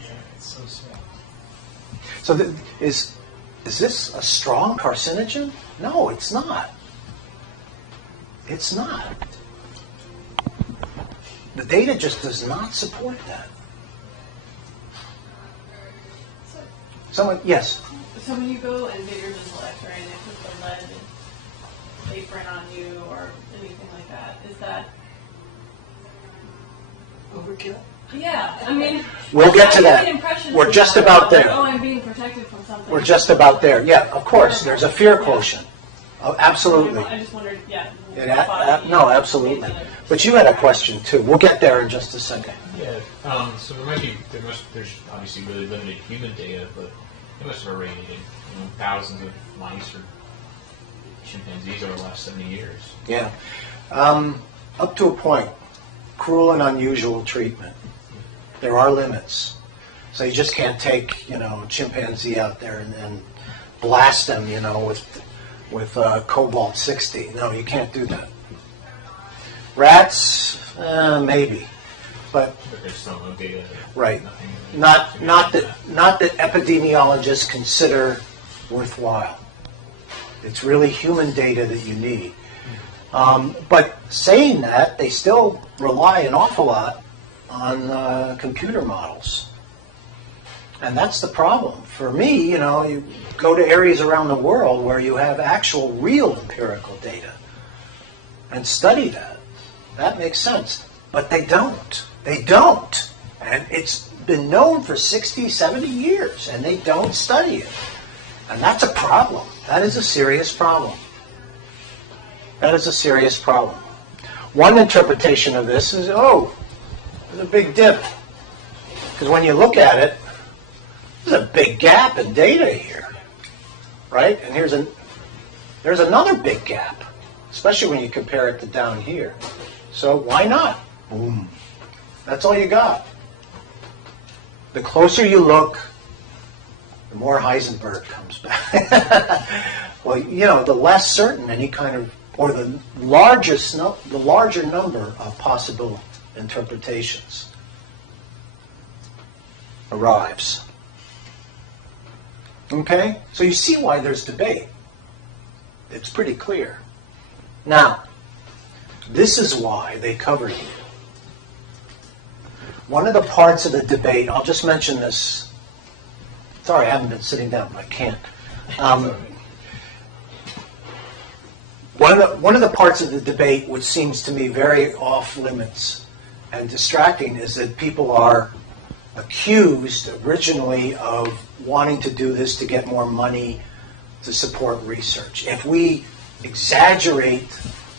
Yeah, it's so small. So is this a strong carcinogen? No, it's not. It's not. The data just does not support that. Someone, yes. So when you go and get your dental X-ray and they put the lead apron on you or anything like that, is that Overkill? Yeah, I mean, We'll get to I that. the impression We're from just that, about like, there. Oh, I'm being protected from something. We're just about there. Yeah, of course. There's a fear quotient. Oh, absolutely. I just wondered, No, absolutely. But you had a question too. We'll get there in just a second. Yeah. So there's obviously really limited human data, but they must have irradiated thousands of mice or chimpanzees over the last 70 years. Yeah. Up to a point. Cruel and unusual treatment. There are limits. So you just can't take, a chimpanzee out there and blast them, with cobalt-60. No, you can't do that. Rats, maybe, but There's still no data. right. Nothing. Not that epidemiologists consider worthwhile. It's really human data that you need. But saying that, they still rely an awful lot on computer models. And that's the problem. For me, you go to areas around the world where you have actual real empirical data and study that. That makes sense. But they don't. They don't. And it's been known for 60, 70 years, and they don't study it. And that's a problem. That is a serious problem. That is a serious problem. One interpretation of this is, there's a big dip. Because when you look at it, there's a big gap in data here, right? And there's another big gap, especially when you compare it to down here. So why not? Boom. That's all you got. The closer you look, the more Heisenberg comes back. Well, the less certain any kind of, or the larger number of possible interpretations arrives. Okay? So you see why there's debate. It's pretty clear. Now, this is why they covered it. One of the parts of the debate, I'll just mention this. Sorry, I haven't been sitting down, but I can't. One of the parts of the debate which seems to me very off limits and distracting is that people are accused originally of wanting to do this to get more money to support research. If we exaggerate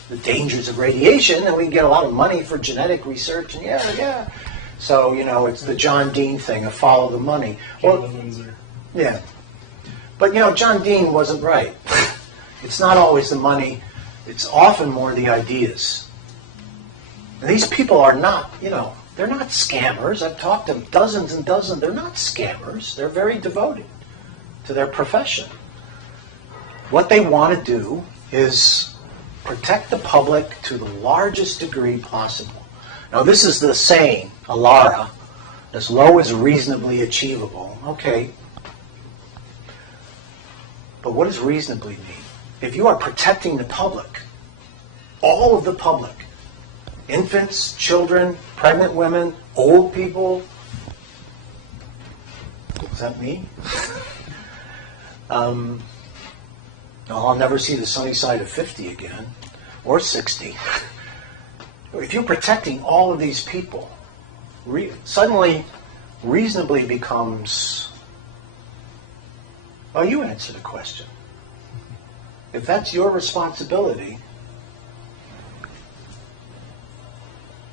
the dangers of radiation, then we can get a lot of money for genetic research, and yeah. So, it's the John Dean thing of follow the money. Well, yeah. But, John Dean wasn't right. It's not always the money. It's often more the ideas. And these people are not, they're not scammers. I've talked to them dozens and dozens. They're not scammers. They're very devoted to their profession. What they want to do is protect the public to the largest degree possible. Now, this is the saying, ALARA, as low as reasonably achievable. Okay. But what does reasonably mean? If you are protecting the public, all of the public, infants, children, pregnant women, old people, what does that mean? I'll never see the sunny side of 50 again, or 60. If you're protecting all of these people, suddenly reasonably becomes, you answer the question. If that's your responsibility,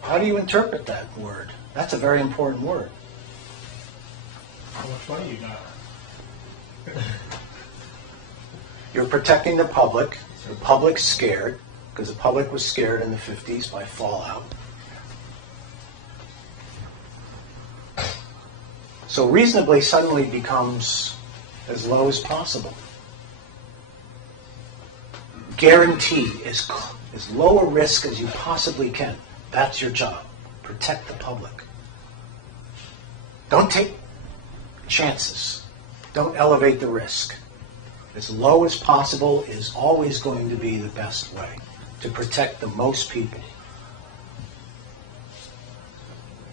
how do you interpret that word? That's a very important word. How much money you got? You're protecting the public. The public's scared, because the public was scared in the 50s by fallout. So reasonably suddenly becomes as low as possible. Guarantee as low a risk as you possibly can. That's your job. Protect the public. Don't take chances. Don't elevate the risk. As low as possible is always going to be the best way to protect the most people.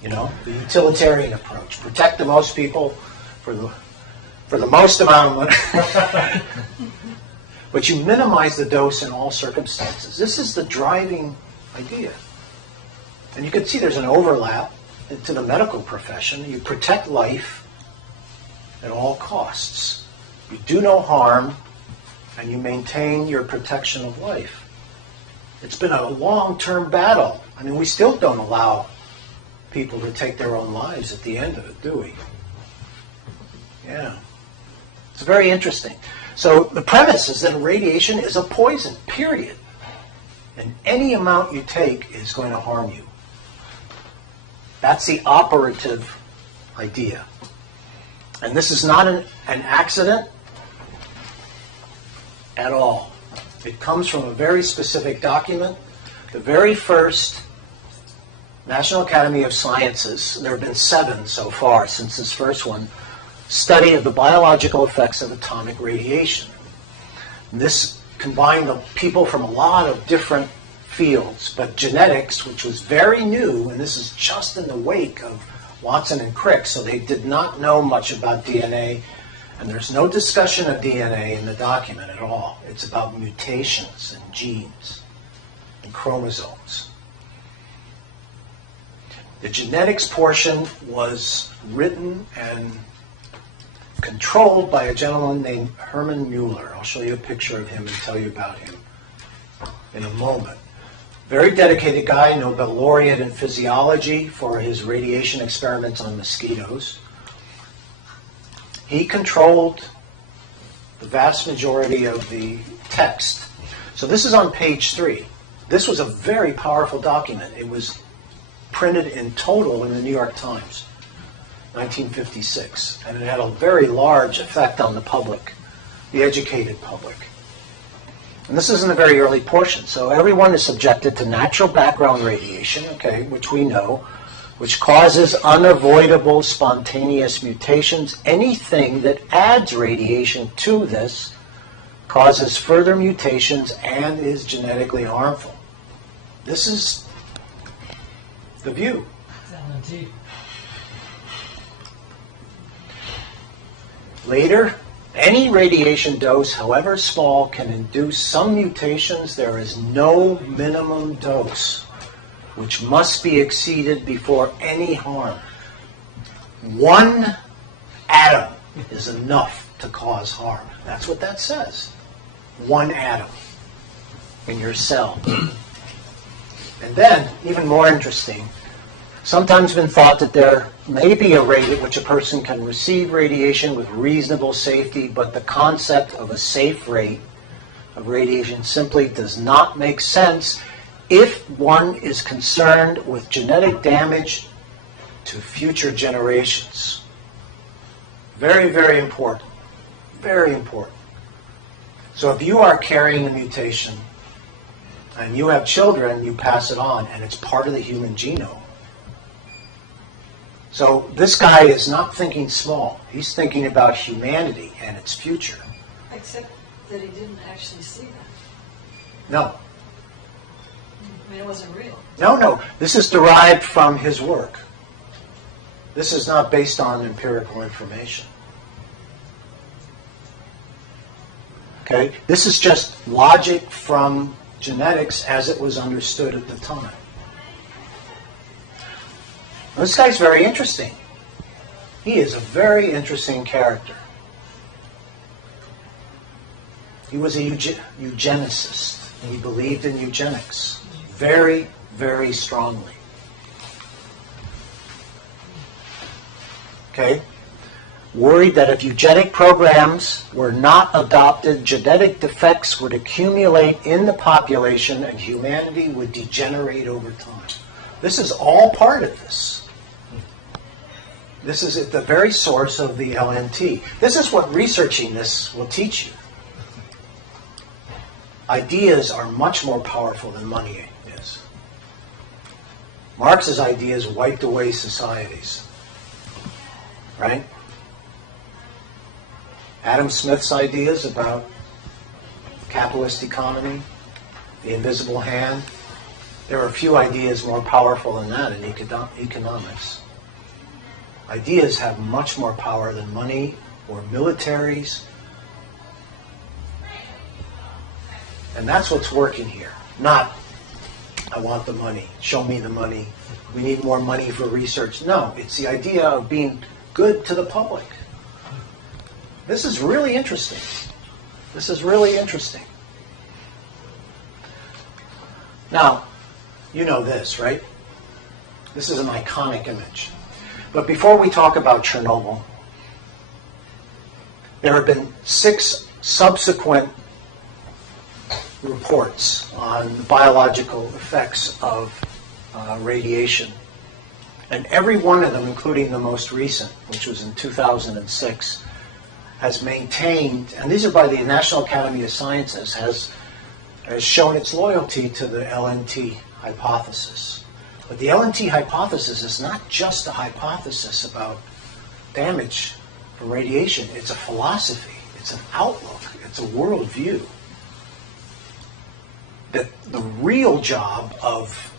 The utilitarian approach. Protect the most people for the most amount of money. But you minimize the dose in all circumstances. This is the driving idea. And you can see there's an overlap into the medical profession. You protect life at all costs. You do no harm, and you maintain your protection of life. It's been a long-term battle. I mean, we still don't allow people to take their own lives at the end of it, do we? Yeah. It's very interesting. So the premise is that radiation is a poison, period. And any amount you take is going to harm you. That's the operative idea. And this is not an accident at all. It comes from a very specific document. The very first National Academy of Sciences, there have been 7 so far since this first one, study of the biological effects of atomic radiation. And this combined the people from a lot of different fields, but genetics, which was very new, and this is just in the wake of Watson and Crick, so they did not know much about DNA, and there's no discussion of DNA in the document at all. It's about mutations and genes and chromosomes. The genetics portion was written and controlled by a gentleman named Hermann Mueller. I'll show you a picture of him and tell you about him in a moment. Very dedicated guy, Nobel laureate in physiology for his radiation experiments on mosquitoes. He controlled the vast majority of the text. So this is on page 3. This was a very powerful document. It was printed in total in the New York Times, 1956. And it had a very large effect on the public, the educated public. And this is in the very early portion. So everyone is subjected to natural background radiation, okay, which we know, which causes unavoidable spontaneous mutations. Anything that adds radiation to this causes further mutations and is genetically harmful. This is the view. LNT. Later, any radiation dose, however small, can induce some mutations. There is no minimum dose which must be exceeded before any harm. 1 atom is enough to cause harm. That's what that says. 1 atom in your cell. And then, even more interesting, sometimes been thought that there may be a rate at which a person can receive radiation with reasonable safety, but the concept of a safe rate of radiation simply does not make sense if one is concerned with genetic damage to future generations. Very, very important. Very important. So if you are carrying a mutation and you have children, you pass it on, and it's part of the human genome. So this guy is not thinking small. He's thinking about humanity and its future. Except that he didn't actually see that. No. I mean, it wasn't real. No. This is derived from his work. This is not based on empirical information. Okay? This is just logic from genetics as it was understood at the time. This guy's very interesting. He is a very interesting character. He was a eugenicist. He believed in eugenics very, very strongly. Okay? Worried that if eugenic programs were not adopted, genetic defects would accumulate in the population and humanity would degenerate over time. This is all part of this. This is at the very source of the LNT. This is what researching this will teach you. Ideas are much more powerful than money is. Marx's ideas wiped away societies. Right? Adam Smith's ideas about capitalist economy, the invisible hand. There are a few ideas more powerful than that in economics. Ideas have much more power than money or militaries. And that's what's working here. Not, I want the money, show me the money, we need more money for research. No, it's the idea of being good to the public. This is really interesting. This is really interesting. Now, you know this, right? This is an iconic image. But before we talk about Chernobyl, there have been 6 subsequent reports on the biological effects of radiation. And every one of them, including the most recent, which was in 2006, has maintained, and these are by the National Academy of Sciences, has shown its loyalty to the LNT hypothesis. But the LNT hypothesis is not just a hypothesis about damage from radiation. It's a philosophy. It's an outlook. It's a worldview. that the real job of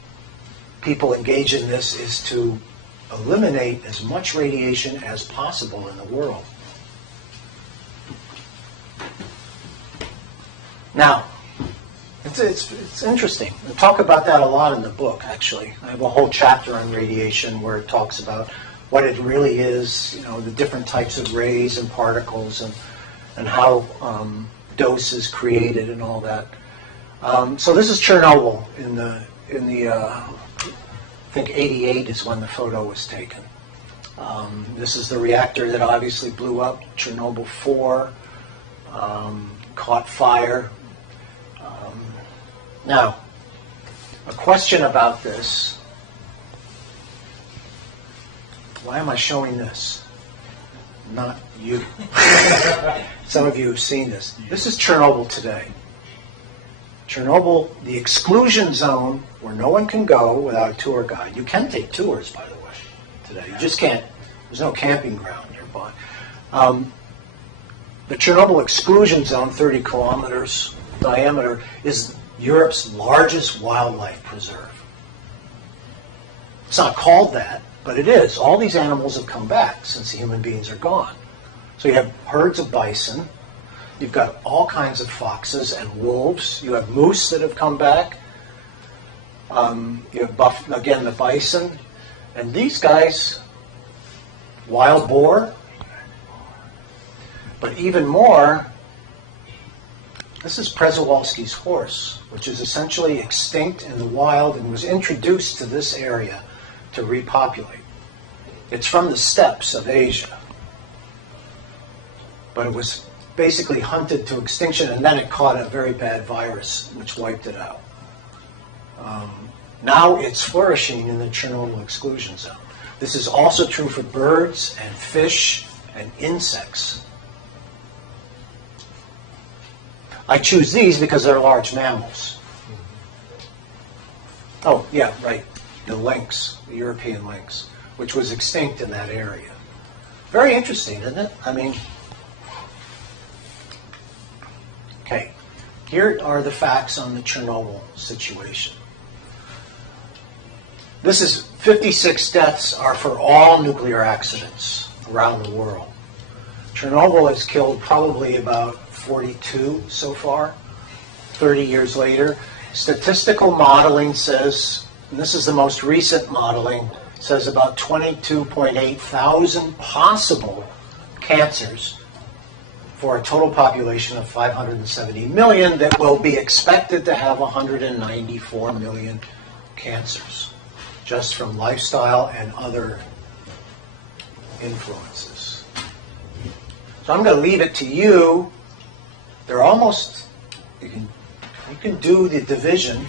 people engaged in this is to eliminate as much radiation as possible in the world. Now, it's interesting. I talk about that a lot in the book, actually. I have a whole chapter on radiation where it talks about what it really is, the different types of rays and particles, and how dose is created and all that. So this is Chernobyl in the I think 88 is when the photo was taken. This is the reactor that obviously blew up, Chernobyl 4, caught fire. Now, a question about this. Why am I showing this? Not you. Some of you have seen this. This is Chernobyl today. Chernobyl, the exclusion zone where no one can go without a tour guide. You can take tours, by the way, today. You just can't. There's no camping ground nearby. The Chernobyl exclusion zone, 30 kilometers diameter, is Europe's largest wildlife preserve. It's not called that, but it is. All these animals have come back since the human beings are gone. So you have herds of bison. You've got all kinds of foxes and wolves. You have moose that have come back. You have, again, the bison. And these guys, wild boar. But even more, this is Przewalski's horse, which is essentially extinct in the wild and was introduced to this area to repopulate. It's from the steppes of Asia. But it was basically hunted to extinction, and then it caught a very bad virus, which wiped it out. Now it's flourishing in the Chernobyl exclusion zone. This is also true for birds and fish and insects. I choose these because they're large mammals. Oh, yeah, right. The lynx, the European lynx, which was extinct in that area. Very interesting, isn't it? I mean, okay, here are the facts on the Chernobyl situation. This is 56 deaths are for all nuclear accidents around the world. Chernobyl has killed probably about 42 so far, 30 years later. Statistical modeling says, and this is the most recent modeling, says about 22.8 thousand possible cancers for a total population of 570 million that will be expected to have 194 million cancers, just from lifestyle and other influences. So I'm going to leave it to you. They're almost, you can do the division.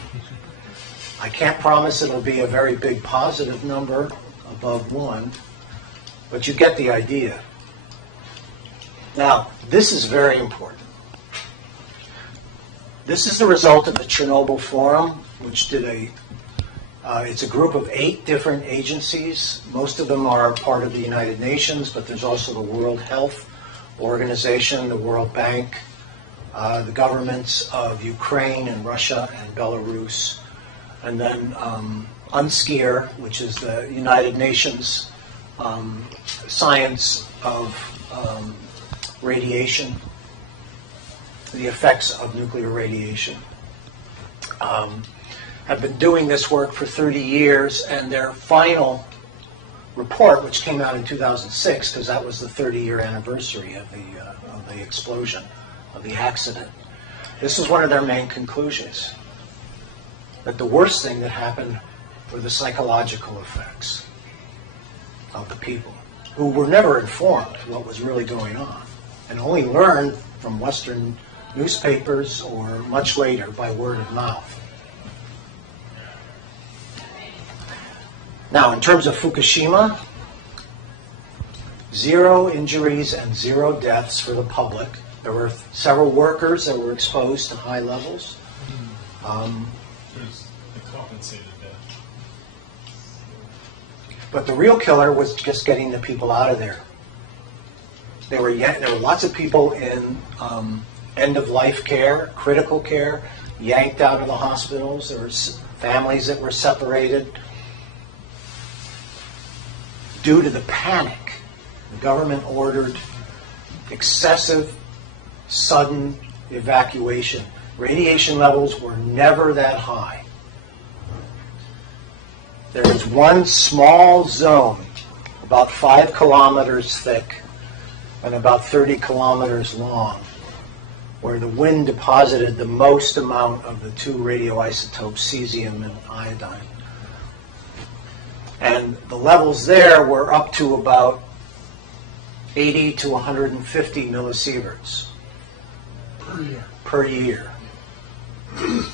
I can't promise it'll be a very big positive number above 1, but you get the idea. Now, this is very important. This is the result of the Chernobyl Forum, which did it's a group of 8 different agencies. Most of them are part of the United Nations, but there's also the World Health Organization, the World Bank, the governments of Ukraine and Russia and Belarus, and then UNSCEAR, which is the United Nations Science of Radiation, the effects of nuclear radiation. Have been doing this work for 30 years, and their final report, which came out in 2006, because that was the 30-year anniversary of the explosion, of the accident. This is one of their main conclusions, that the worst thing that happened were the psychological effects of the people, who were never informed what was really going on, and only learned from Western newspapers or much later by word of mouth. Now, in terms of Fukushima, 0 injuries and 0 deaths for the public. There were several workers that were exposed to high levels. There's the compensated death. But the real killer was just getting the people out of there. There were lots of people in end-of-life care, critical care, yanked out of the hospitals. There were families that were separated. Due to the panic, the government ordered excessive, sudden evacuation. Radiation levels were never that high. There was one small zone, about 5 kilometers thick and about 30 kilometers long, where the wind deposited the most amount of the two radioisotopes, cesium and iodine. And the levels there were up to about 80 to 150 millisieverts per year.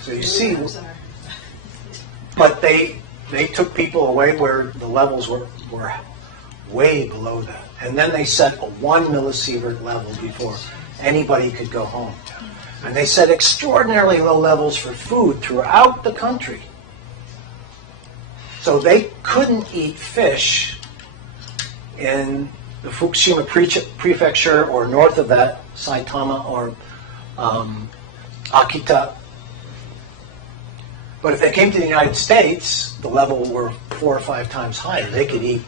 So you see, but they took people away where the levels were way below that. And then they set a 1 millisievert level before anybody could go home. And they set extraordinarily low levels for food throughout the country. So they couldn't eat fish in the Fukushima prefecture or north of that, Saitama or Akita. But if they came to the United States, the level were 4 or 5 times higher. They could eat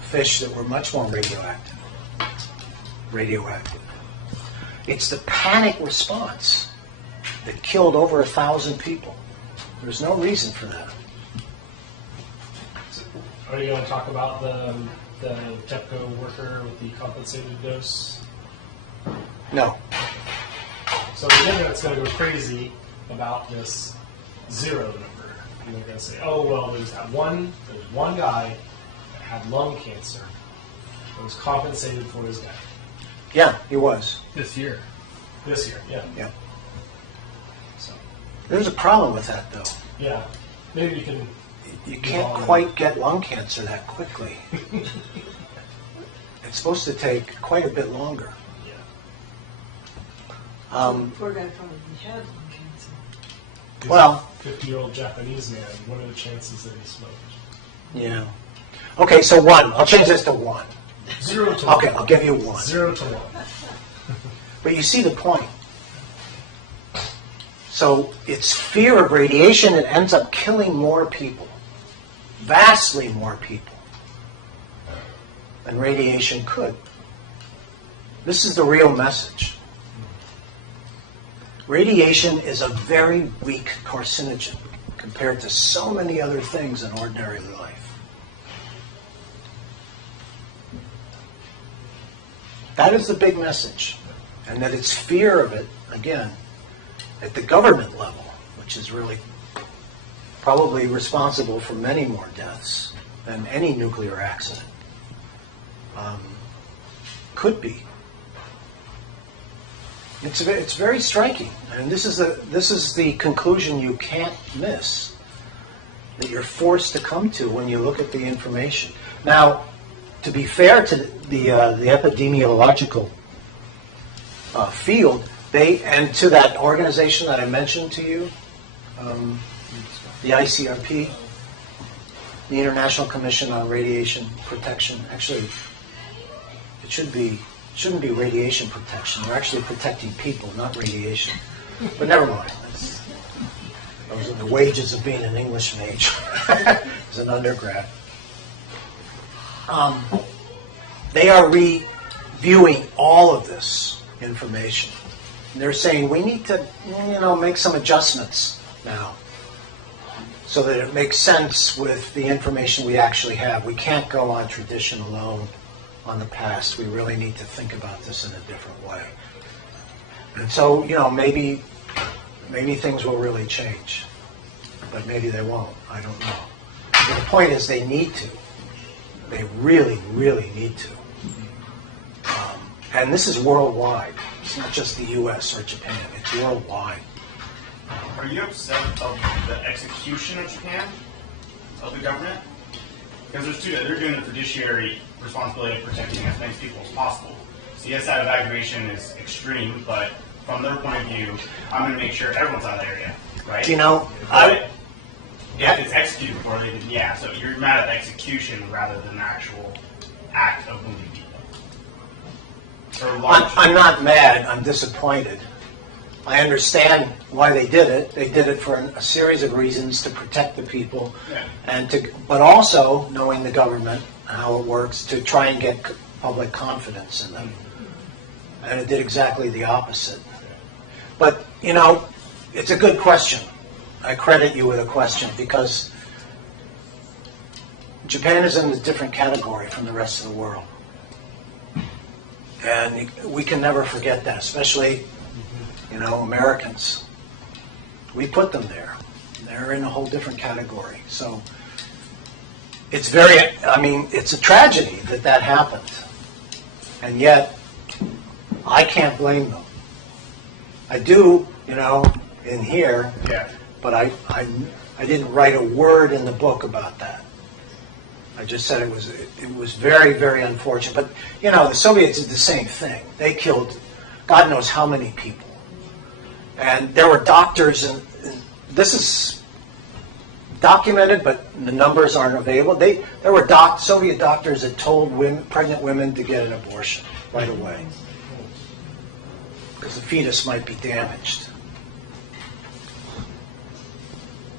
fish that were much more radioactive. It's the panic response that killed over 1,000 people. There's no reason for that. Are you going to talk about the TEPCO worker with the compensated dose? No. So the internet's going to go crazy about this zero number. And they're going to say, oh, well, there's one guy that had lung cancer that was compensated for his death. Yeah, he was. This year, yeah. Yeah. So there's a problem with that, though. Yeah. Maybe you can... You can't quite get lung cancer that quickly. It's supposed to take quite a bit longer. Poor guy probably had lung cancer. He's Well, a 50-year-old Japanese man. What are the chances that he smoked? yeah. Okay, so 1. I'll change this to 1. 0 to 1. Okay, I'll give you 1. 0 to 1. But you see the point. So it's fear of radiation. It ends up killing more people. Vastly more people than radiation could. This is the real message. Radiation is a very weak carcinogen compared to so many other things in ordinary life. That is the big message. And that it's fear of it, again, at the government level, which is really probably responsible for many more deaths than any nuclear accident could be. It's very striking, and this is the conclusion you can't miss, that you're forced to come to when you look at the information. Now, to be fair to the epidemiological field, and to that organization that I mentioned to you, the ICRP, the International Commission on Radiation Protection. Actually, it shouldn't be radiation protection. They're actually protecting people, not radiation. But never mind. Those are the wages of being an English major as an undergrad. They are reviewing all of this information. And they're saying we need to, make some adjustments now, so that it makes sense with the information we actually have. We can't go on tradition alone on the past. We really need to think about this in a different way. And so, maybe things will really change. But maybe they won't. I don't know. But the point is they need to. They really, really need to. And this is worldwide. It's not just the U.S. or Japan. It's worldwide. Are you upset of the execution of Japan, of the government? Because there's two, they're doing the fiduciary responsibility of protecting as many people as possible. So yes, that evacuation is extreme, but from their point of view, I'm going to make sure everyone's out of the area, right? If it's executed before they did, so you're mad at the execution rather than the actual act of moving people. I'm not mad, I'm disappointed. I understand why they did it. They did it for a series of reasons to protect the people, and but also knowing the government, how it works, to try and get public confidence in them. And it did exactly the opposite. But, you know, it's a good question. I credit you with a question, because Japan is in a different category from the rest of the world. And we can never forget that, especially, you know, Americans. We put them there. They're in a whole different category. So it's it's a tragedy that that happened. And yet, I can't blame them. I do, you know, in here, but I didn't write a word in the book about that. I just said it was very, very unfortunate. But, you know, the Soviets did the same thing. They killed God knows how many people. And there were doctors, and this is documented, but the numbers aren't available. There were Soviet doctors that told pregnant women to get an abortion right away, because the fetus might be damaged.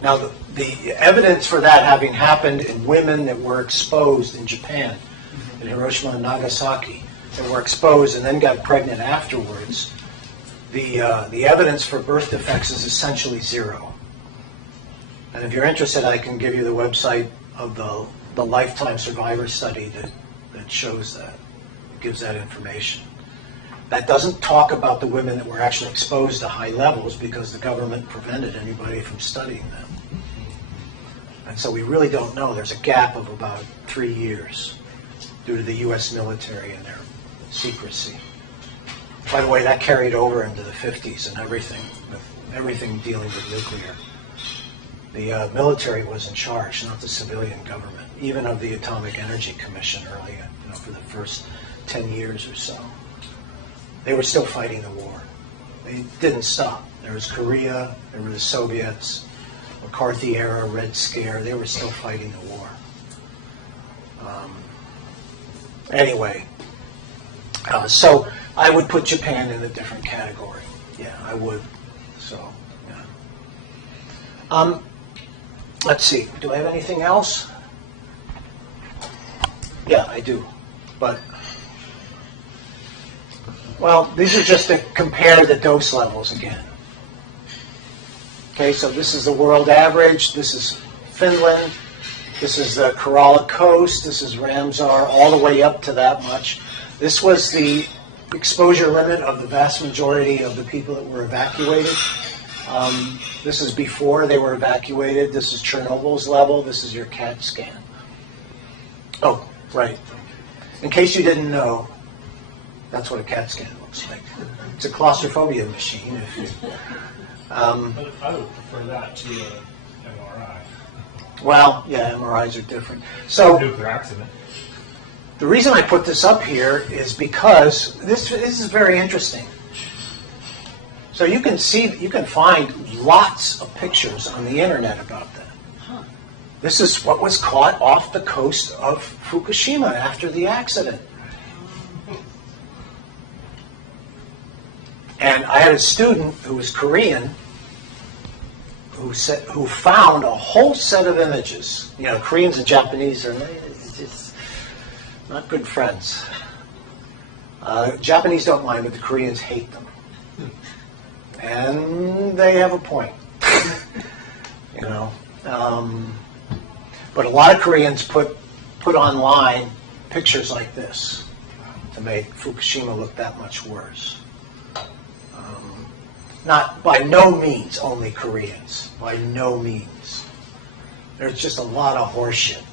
Now, the evidence for that having happened in women that were exposed in Japan, in Hiroshima and Nagasaki, that were exposed and then got pregnant afterwards, the evidence for birth defects is essentially zero. And if you're interested, I can give you the website of the lifetime survivor study that shows that, gives that information. That doesn't talk about the women that were actually exposed to high levels, because the government prevented anybody from studying them. And so we really don't know. There's a gap of about 3 years due to the U.S. military and their secrecy. By the way, that carried over into the 50s and everything dealing with nuclear. The military was in charge, not the civilian government, even of the Atomic Energy Commission earlier, you know, for the first 10 years or so. They were still fighting the war. They didn't stop. There was Korea, there were the Soviets, McCarthy era, Red Scare. They were still fighting the war. Anyway, so I would put Japan in a different category. Yeah, I would. So, yeah. Let's see. Do I have anything else? Yeah, I do. But, well, these are just to compare the dose levels again. Okay, so this is the world average. This is Finland. This is the Kerala coast. This is Ramsar, all the way up to that much. This was the exposure limit of the vast majority of the people that were evacuated. This is before they were evacuated. This is Chernobyl's level. This is your CAT scan. Oh, right. In case you didn't know, that's what a CAT scan looks like. It's a claustrophobia machine. If you, I would prefer that to an MRI. well, yeah, MRIs are different. So Nuclear accident. the reason I put this up here is because this is very interesting. So you can find lots of pictures on the internet about that. This is what was caught off the coast of Fukushima after the accident. And I had a student who was Korean who found a whole set of images. You know, Koreans and Japanese are just not good friends. Japanese don't mind, but the Koreans hate them. And they have a point. You know. But a lot of Koreans put online pictures like this to make Fukushima look that much worse. Not by no means only Koreans. By no means. There's just a lot of horseshit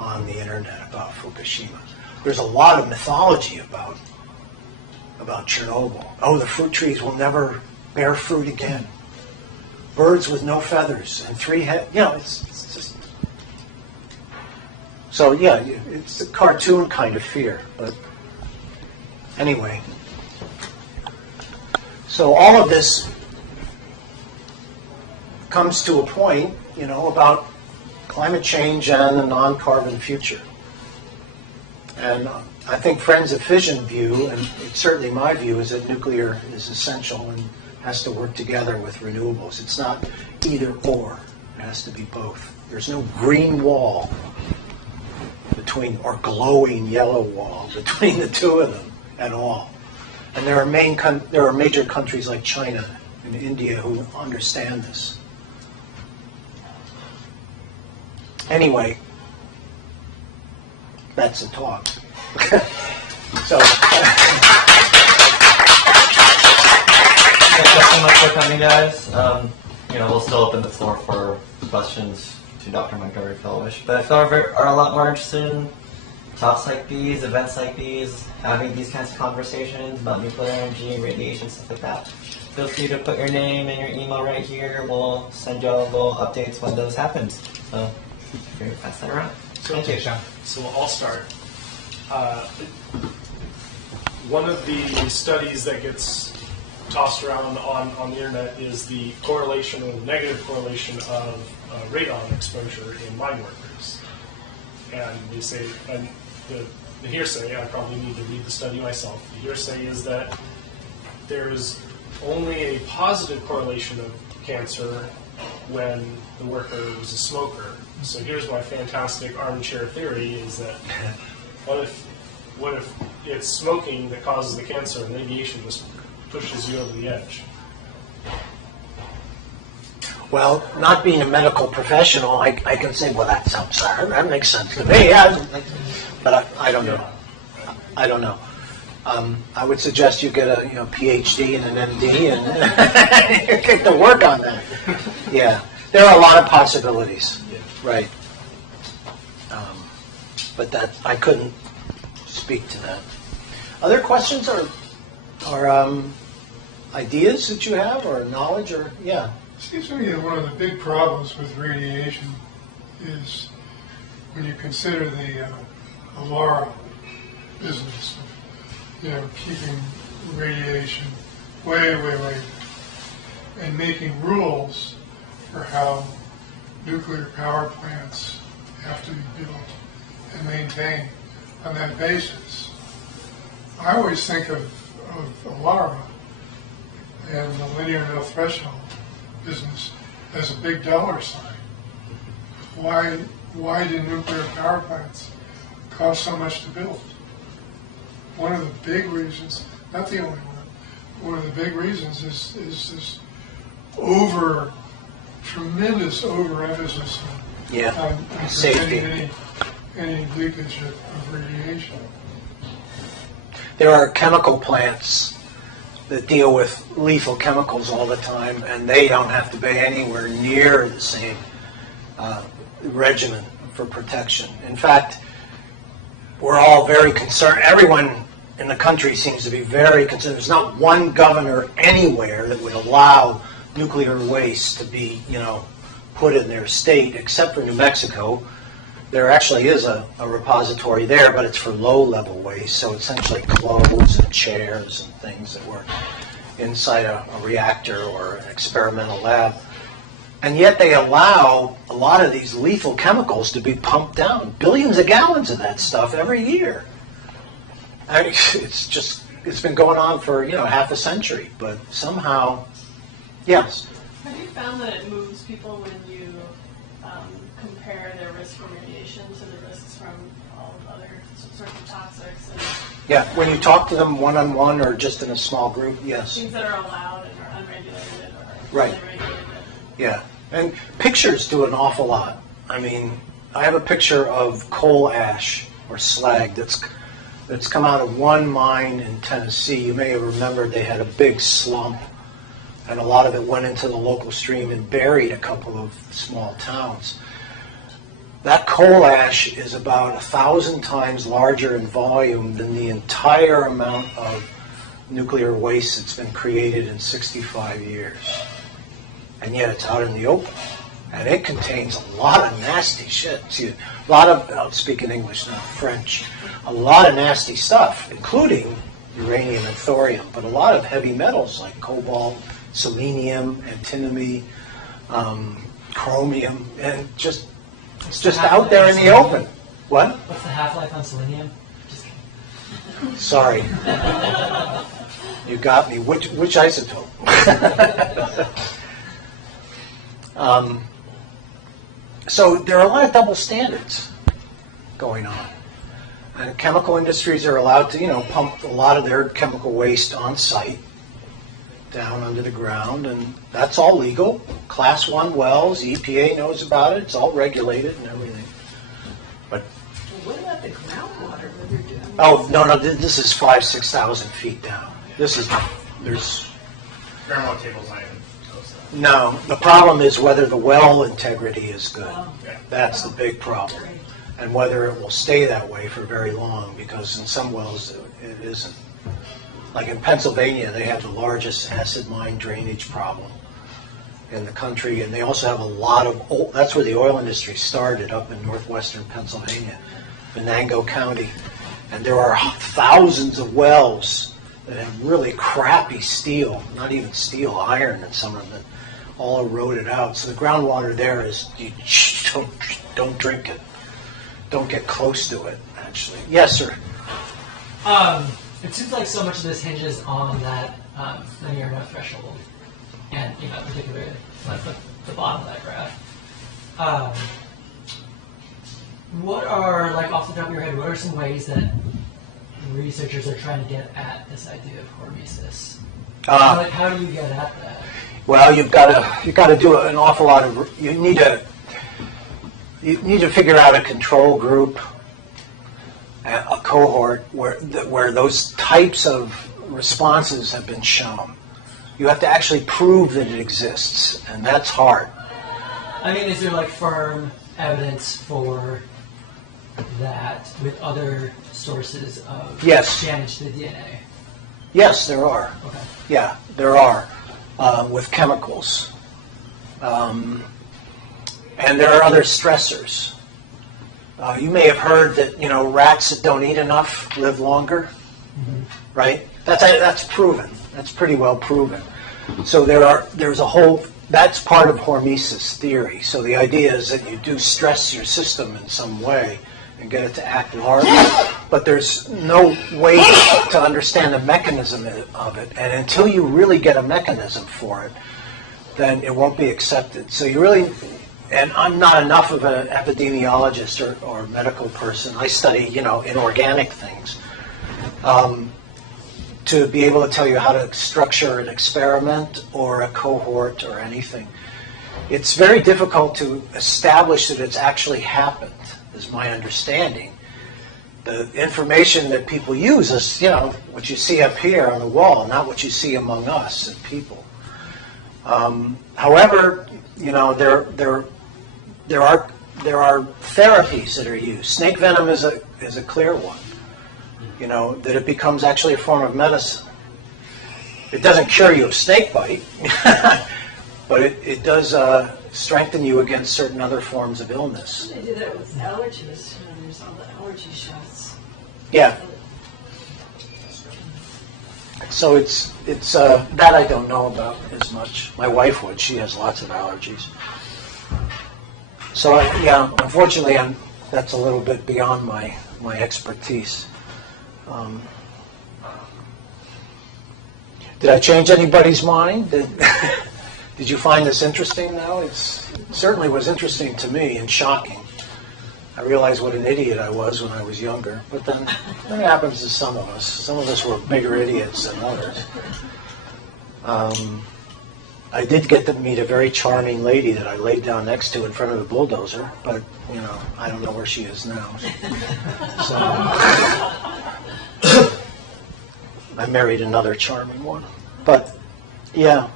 on the internet about Fukushima. There's a lot of mythology about Chernobyl. Oh, the fruit trees will never bear fruit again. Birds with no feathers and 3 heads. You know, it's just. So yeah, it's a cartoon kind of fear. But anyway. So all of this comes to a point, you know, about climate change and a non-carbon future. And I think Friends of Fission view, and it's certainly my view, is that nuclear is essential and has to work together with renewables. It's not either or. It has to be both. There's no green wall between, or glowing yellow wall between the two of them at all. And there are major countries like China and India who understand this. Anyway, that's a talk. So. Thanks so much for coming, guys. We'll still open the floor for questions to Dr. Montgomery if y'all wish. But if y'all are a lot more interested in talks like these, events like these, having these kinds of conversations about nuclear energy and radiation, stuff like that, feel free to put your name and your email right here. We'll send y'all little updates when those happen. So, feel free to pass that around. Thank you, Sean. So I'll start. One of the studies that gets tossed around on the internet is the correlation or negative correlation of radon exposure in mine workers. And they say, and the hearsay, I probably need to read the study myself, the hearsay is that there's only a positive correlation of cancer when the worker was a smoker. So here's my fantastic armchair theory is that what if it's smoking that causes the cancer and radiation just pushes you over the edge? Well, not being a medical professional, I can say, well, that makes sense to me. Yeah, but I don't know. I don't know. I would suggest you get a PhD and an MD and get to work on that. Yeah, there are a lot of possibilities, right? But that I couldn't speak to that. Other questions or ideas that you have or knowledge or yeah? Seems to me that one of the big problems with radiation is when you consider the ALARA business, keeping radiation way, and making rules for how nuclear power plants have to be built and maintained on that basis. I always think of ALARA and the linear no threshold business as a big dollar sign. Why do nuclear power plants cost so much to build? One of the big reasons, not the only one of the big reasons is this tremendous overemphasis on safety, any leakage of radiation. There are chemical plants that deal with lethal chemicals all the time, and they don't have to pay anywhere near the same regimen for protection. In fact, we're all very concerned. Everyone in the country seems to be very concerned. There's not one governor anywhere that would allow nuclear waste to be, put in their state, except for New Mexico. There actually is a repository there, but it's for low-level waste, so essentially clothes and chairs and things that were inside a reactor or an experimental lab. And yet they allow a lot of these lethal chemicals to be pumped down, billions of gallons of that stuff every year. I mean, it's been going on for, half a century, but somehow, yes. Have you found that it moves people when you compare their risk from radiation to the risks from all other sorts of toxics? And Yeah, when you talk to them one-on-one or just in a small group, yes. things that are allowed and are unregulated or Right. regulated. Yeah, and pictures do an awful lot. I mean, I have a picture of coal ash or slag that's come out of one mine in Tennessee. You may have remembered they had a big slump, and a lot of it went into the local stream and buried a couple of small towns. That coal ash is about 1,000 times larger in volume than the entire amount of nuclear waste that's been created in 65 years. And yet it's out in the open. And it contains a lot of nasty shit. See, a lot of, I'll speak in English, not French, a lot of nasty stuff, including uranium and thorium, but a lot of heavy metals like cobalt, selenium, antimony, chromium, and it's just out there in the open. What? What's the half-life on selenium? Just Sorry. You got me. Which isotope? So there are a lot of double standards going on. And chemical industries are allowed to, pump a lot of their chemical waste on site, down under the ground, and that's all legal. Class 1 wells, EPA knows about it, it's all regulated and everything. But What about the groundwater that they're doing? oh no, this is 6,000 feet down. There's Groundwater table's not even close to that. no. The problem is whether the well integrity is good. Yeah. That's the big problem, and whether it will stay that way for very long. Because in some wells it isn't. Like in Pennsylvania, they have the largest acid mine drainage problem in the country, and they also have a lot of oil. That's where the oil industry started, up in northwestern Pennsylvania, Venango County. And there are thousands of wells that have really crappy steel, not even steel, iron in some of them, all eroded out. So the groundwater there is, you don't drink it. Don't get close to it, actually. Yes, sir. It seems like so much of this hinges on that linear no threshold, and particularly like the bottom of that graph. What are, like off the top of your head, what are some ways that researchers are trying to get at this idea of hormesis? How do you get at that? Well, you've got to do an awful lot of. You need to figure out a control group, a cohort where those types of responses have been shown. You have to actually prove that it exists, and that's hard. I mean, is there like firm evidence for that with other sources of Yes. damage to the DNA? Yes, there are. Okay. Yeah, there are, with chemicals. And there are other stressors. You may have heard that, rats that don't eat enough live longer, right? That's proven. That's pretty well proven. So there's a whole, that's part of hormesis theory. So the idea is that you do stress your system in some way and get it to act larger, but there's no way to understand the mechanism of it. And until you really get a mechanism for it, then it won't be accepted. So you really, and I'm not enough of an epidemiologist or medical person. I study, inorganic things, to be able to tell you how to structure an experiment or a cohort or anything. It's very difficult to establish that it's actually happened, is my understanding. The information that people use is, what you see up here on the wall, not what you see among us and people. However, there are therapies that are used. Snake venom is a clear one. That it becomes actually a form of medicine. It doesn't cure you of snake bite, but it does strengthen you against certain other forms of illness. They do that with allergies. There's all the allergy shots. Yeah. So it's that I don't know about as much. My wife would. She has lots of allergies. So unfortunately, that's a little bit beyond my expertise. Did I change anybody's mind? Did you find this interesting now? It certainly was interesting to me and shocking. I realized what an idiot I was when I was younger, but then that happens to some of us. Some of us were bigger idiots than others. I did get to meet a very charming lady that I laid down next to in front of the bulldozer, but, I don't know where she is now. So, I married another charming one. But, yeah.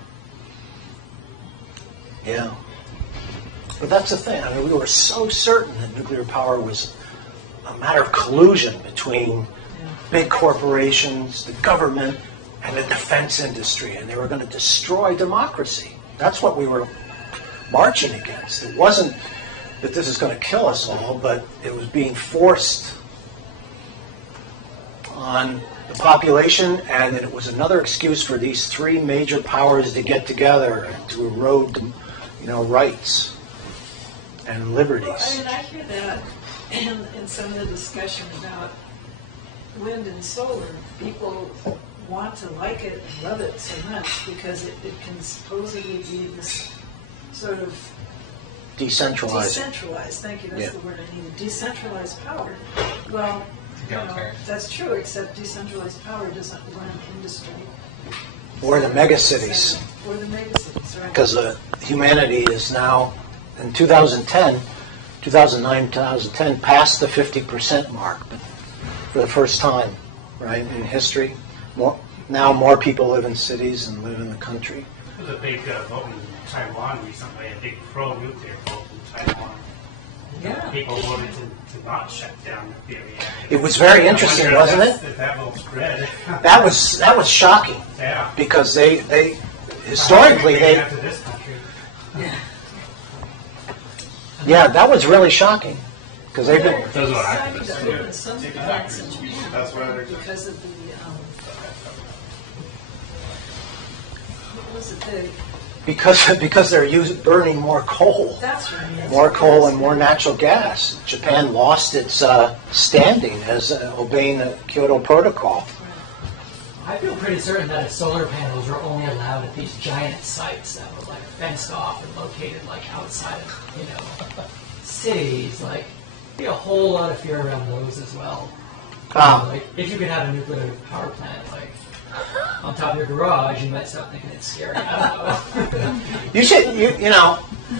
But that's the thing. I mean, we were so certain that nuclear power was a matter of collusion between big corporations, the government, and the defense industry, and they were going to destroy democracy. That's what we were marching against. It wasn't that this is going to kill us all, but it was being forced on the population, and it was another excuse for these three major powers to get together and to erode, rights and liberties. Well, I hear that in some of the discussion about wind and solar, people want to like it and love it so much because it can supposedly be this sort of Decentralized. decentralized, thank you, that's Yeah. the word I needed, decentralized power. Well, you know, Egalitarian. that's true, except decentralized power doesn't run industry. Or the megacities. Or the megacities, right. Because humanity is now, in 2010, 2009, 2010, past the 50% mark, but for the first time, right, in history. Now more people live in cities and live in the country. There was a big vote in Taiwan recently, a big pro-nuclear vote in Taiwan. Yeah. People voted to not shut down nuclear reactors. It was very interesting, I wonder wasn't if it? If that vote spread. That was shocking Yeah. because they historically they After this country. yeah, that was really shocking because they've been Those are Decided activists, to yeah. open some Take it plants back. in That's China why they're- because of the, what was it, because they're burning more coal. that's right. More coal and more natural gas. Japan lost its standing as obeying the Kyoto Protocol. I feel pretty certain that if solar panels were only allowed at these giant sites that were like fenced off and located like outside of, cities, like be a whole lot of fear around those as well. Like if you could have a nuclear power plant like on top of your garage, you might start thinking it's scary. I don't know. You should,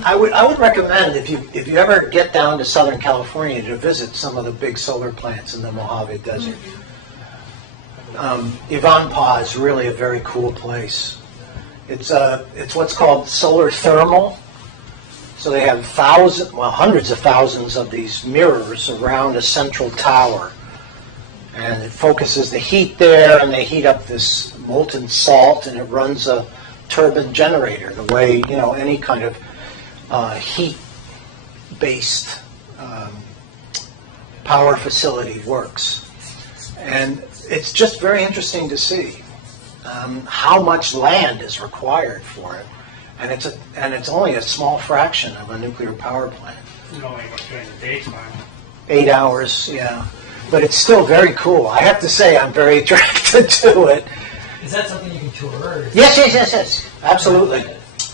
I would recommend if you ever get down to Southern California to visit some of the big solar plants in the Mojave Desert. Ivanpah is really a very cool place. It's what's called solar thermal. So they have hundreds of thousands of these mirrors around a central tower. And it focuses the heat there, and they heat up this molten salt, and it runs a turbine generator, the way, any kind of heat-based power facility works. And it's just very interesting to see how much land is required for it. And it's only a small fraction of a nuclear power plant. You know, like during the daytime. 8 hours, yeah. But it's still very cool. I have to say I'm very attracted to it. Is that something you can tour? Or is Yes. Absolutely.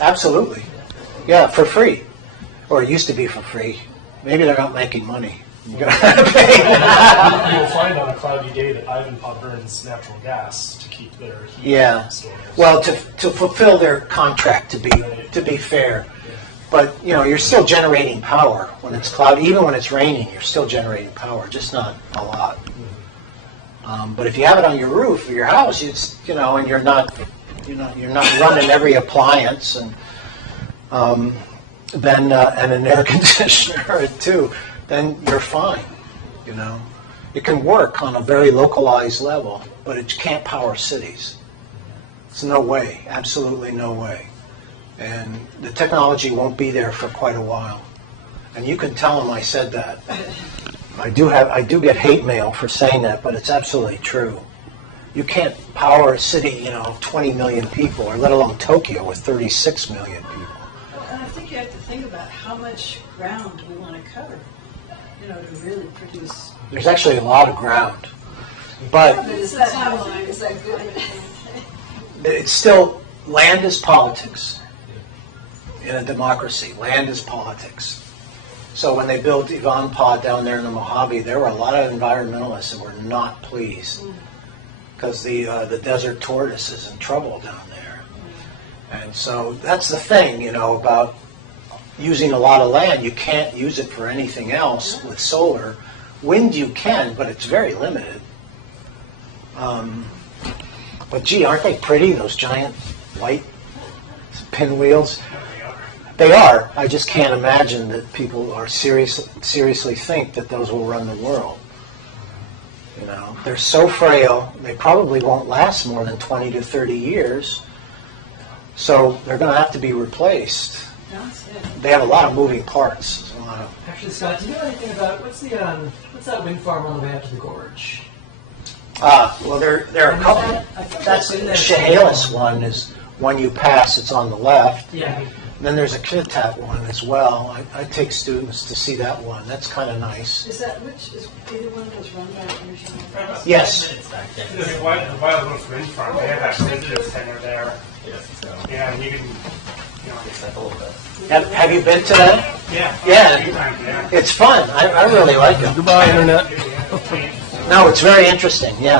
Absolutely. Yeah, for free. Or it used to be for free. Maybe they're not making money. You gotta pay. You'll find on a cloudy day that Ivanpah burns natural gas to keep their heat Yeah. stored. Well, to fulfill their contract, to be fair. But, you're still generating power when it's cloudy. Even when it's raining, you're still generating power, just not a lot. But if you have it on your roof of your house, it's, and you're not running every appliance and then and an air conditioner too, then you're fine. It can work on a very localized level, but it can't power cities. It's no way, absolutely no way. And the technology won't be there for quite a while. And you can tell them I said that. I do get hate mail for saying that, but it's absolutely true. You can't power a city, 20 million people, or let alone Tokyo with 36 million people. And I think you have to think about how much ground we want to cover, to really produce. There's actually a lot of ground, but Is that timeline? Is that good? it's still, land is politics. In a democracy, land is politics. So when they built Ivanpah down there in the Mojave, there were a lot of environmentalists that were not pleased because the desert tortoise is in trouble down there. And so that's the thing, about using a lot of land. You can't use it for anything else with solar. Wind you can, but it's very limited. But gee, aren't they pretty, those giant white pinwheels? They are. I just can't imagine that people are seriously think that those will run the world. They're so frail. They probably won't last more than 20 to 30 years. So they're going to have to be replaced. They have a lot of moving parts. Actually, Scott, do you know anything about what's that wind farm on the way up to the gorge? Well, there are a couple. That's the Chehalis one is one you pass. It's on the left. Yeah. Then there's a KITAT one as well. I take students to see that one. That's kind of nice. Is that which is either one of those run by energy? Yes. The Wild Oats Wind Farm, they have that visitor center there. Yeah, and you can, Have you been to that? yeah. Yeah, Yeah. it's fun. I really like it. Goodbye, Internet. No, it's very interesting, yeah.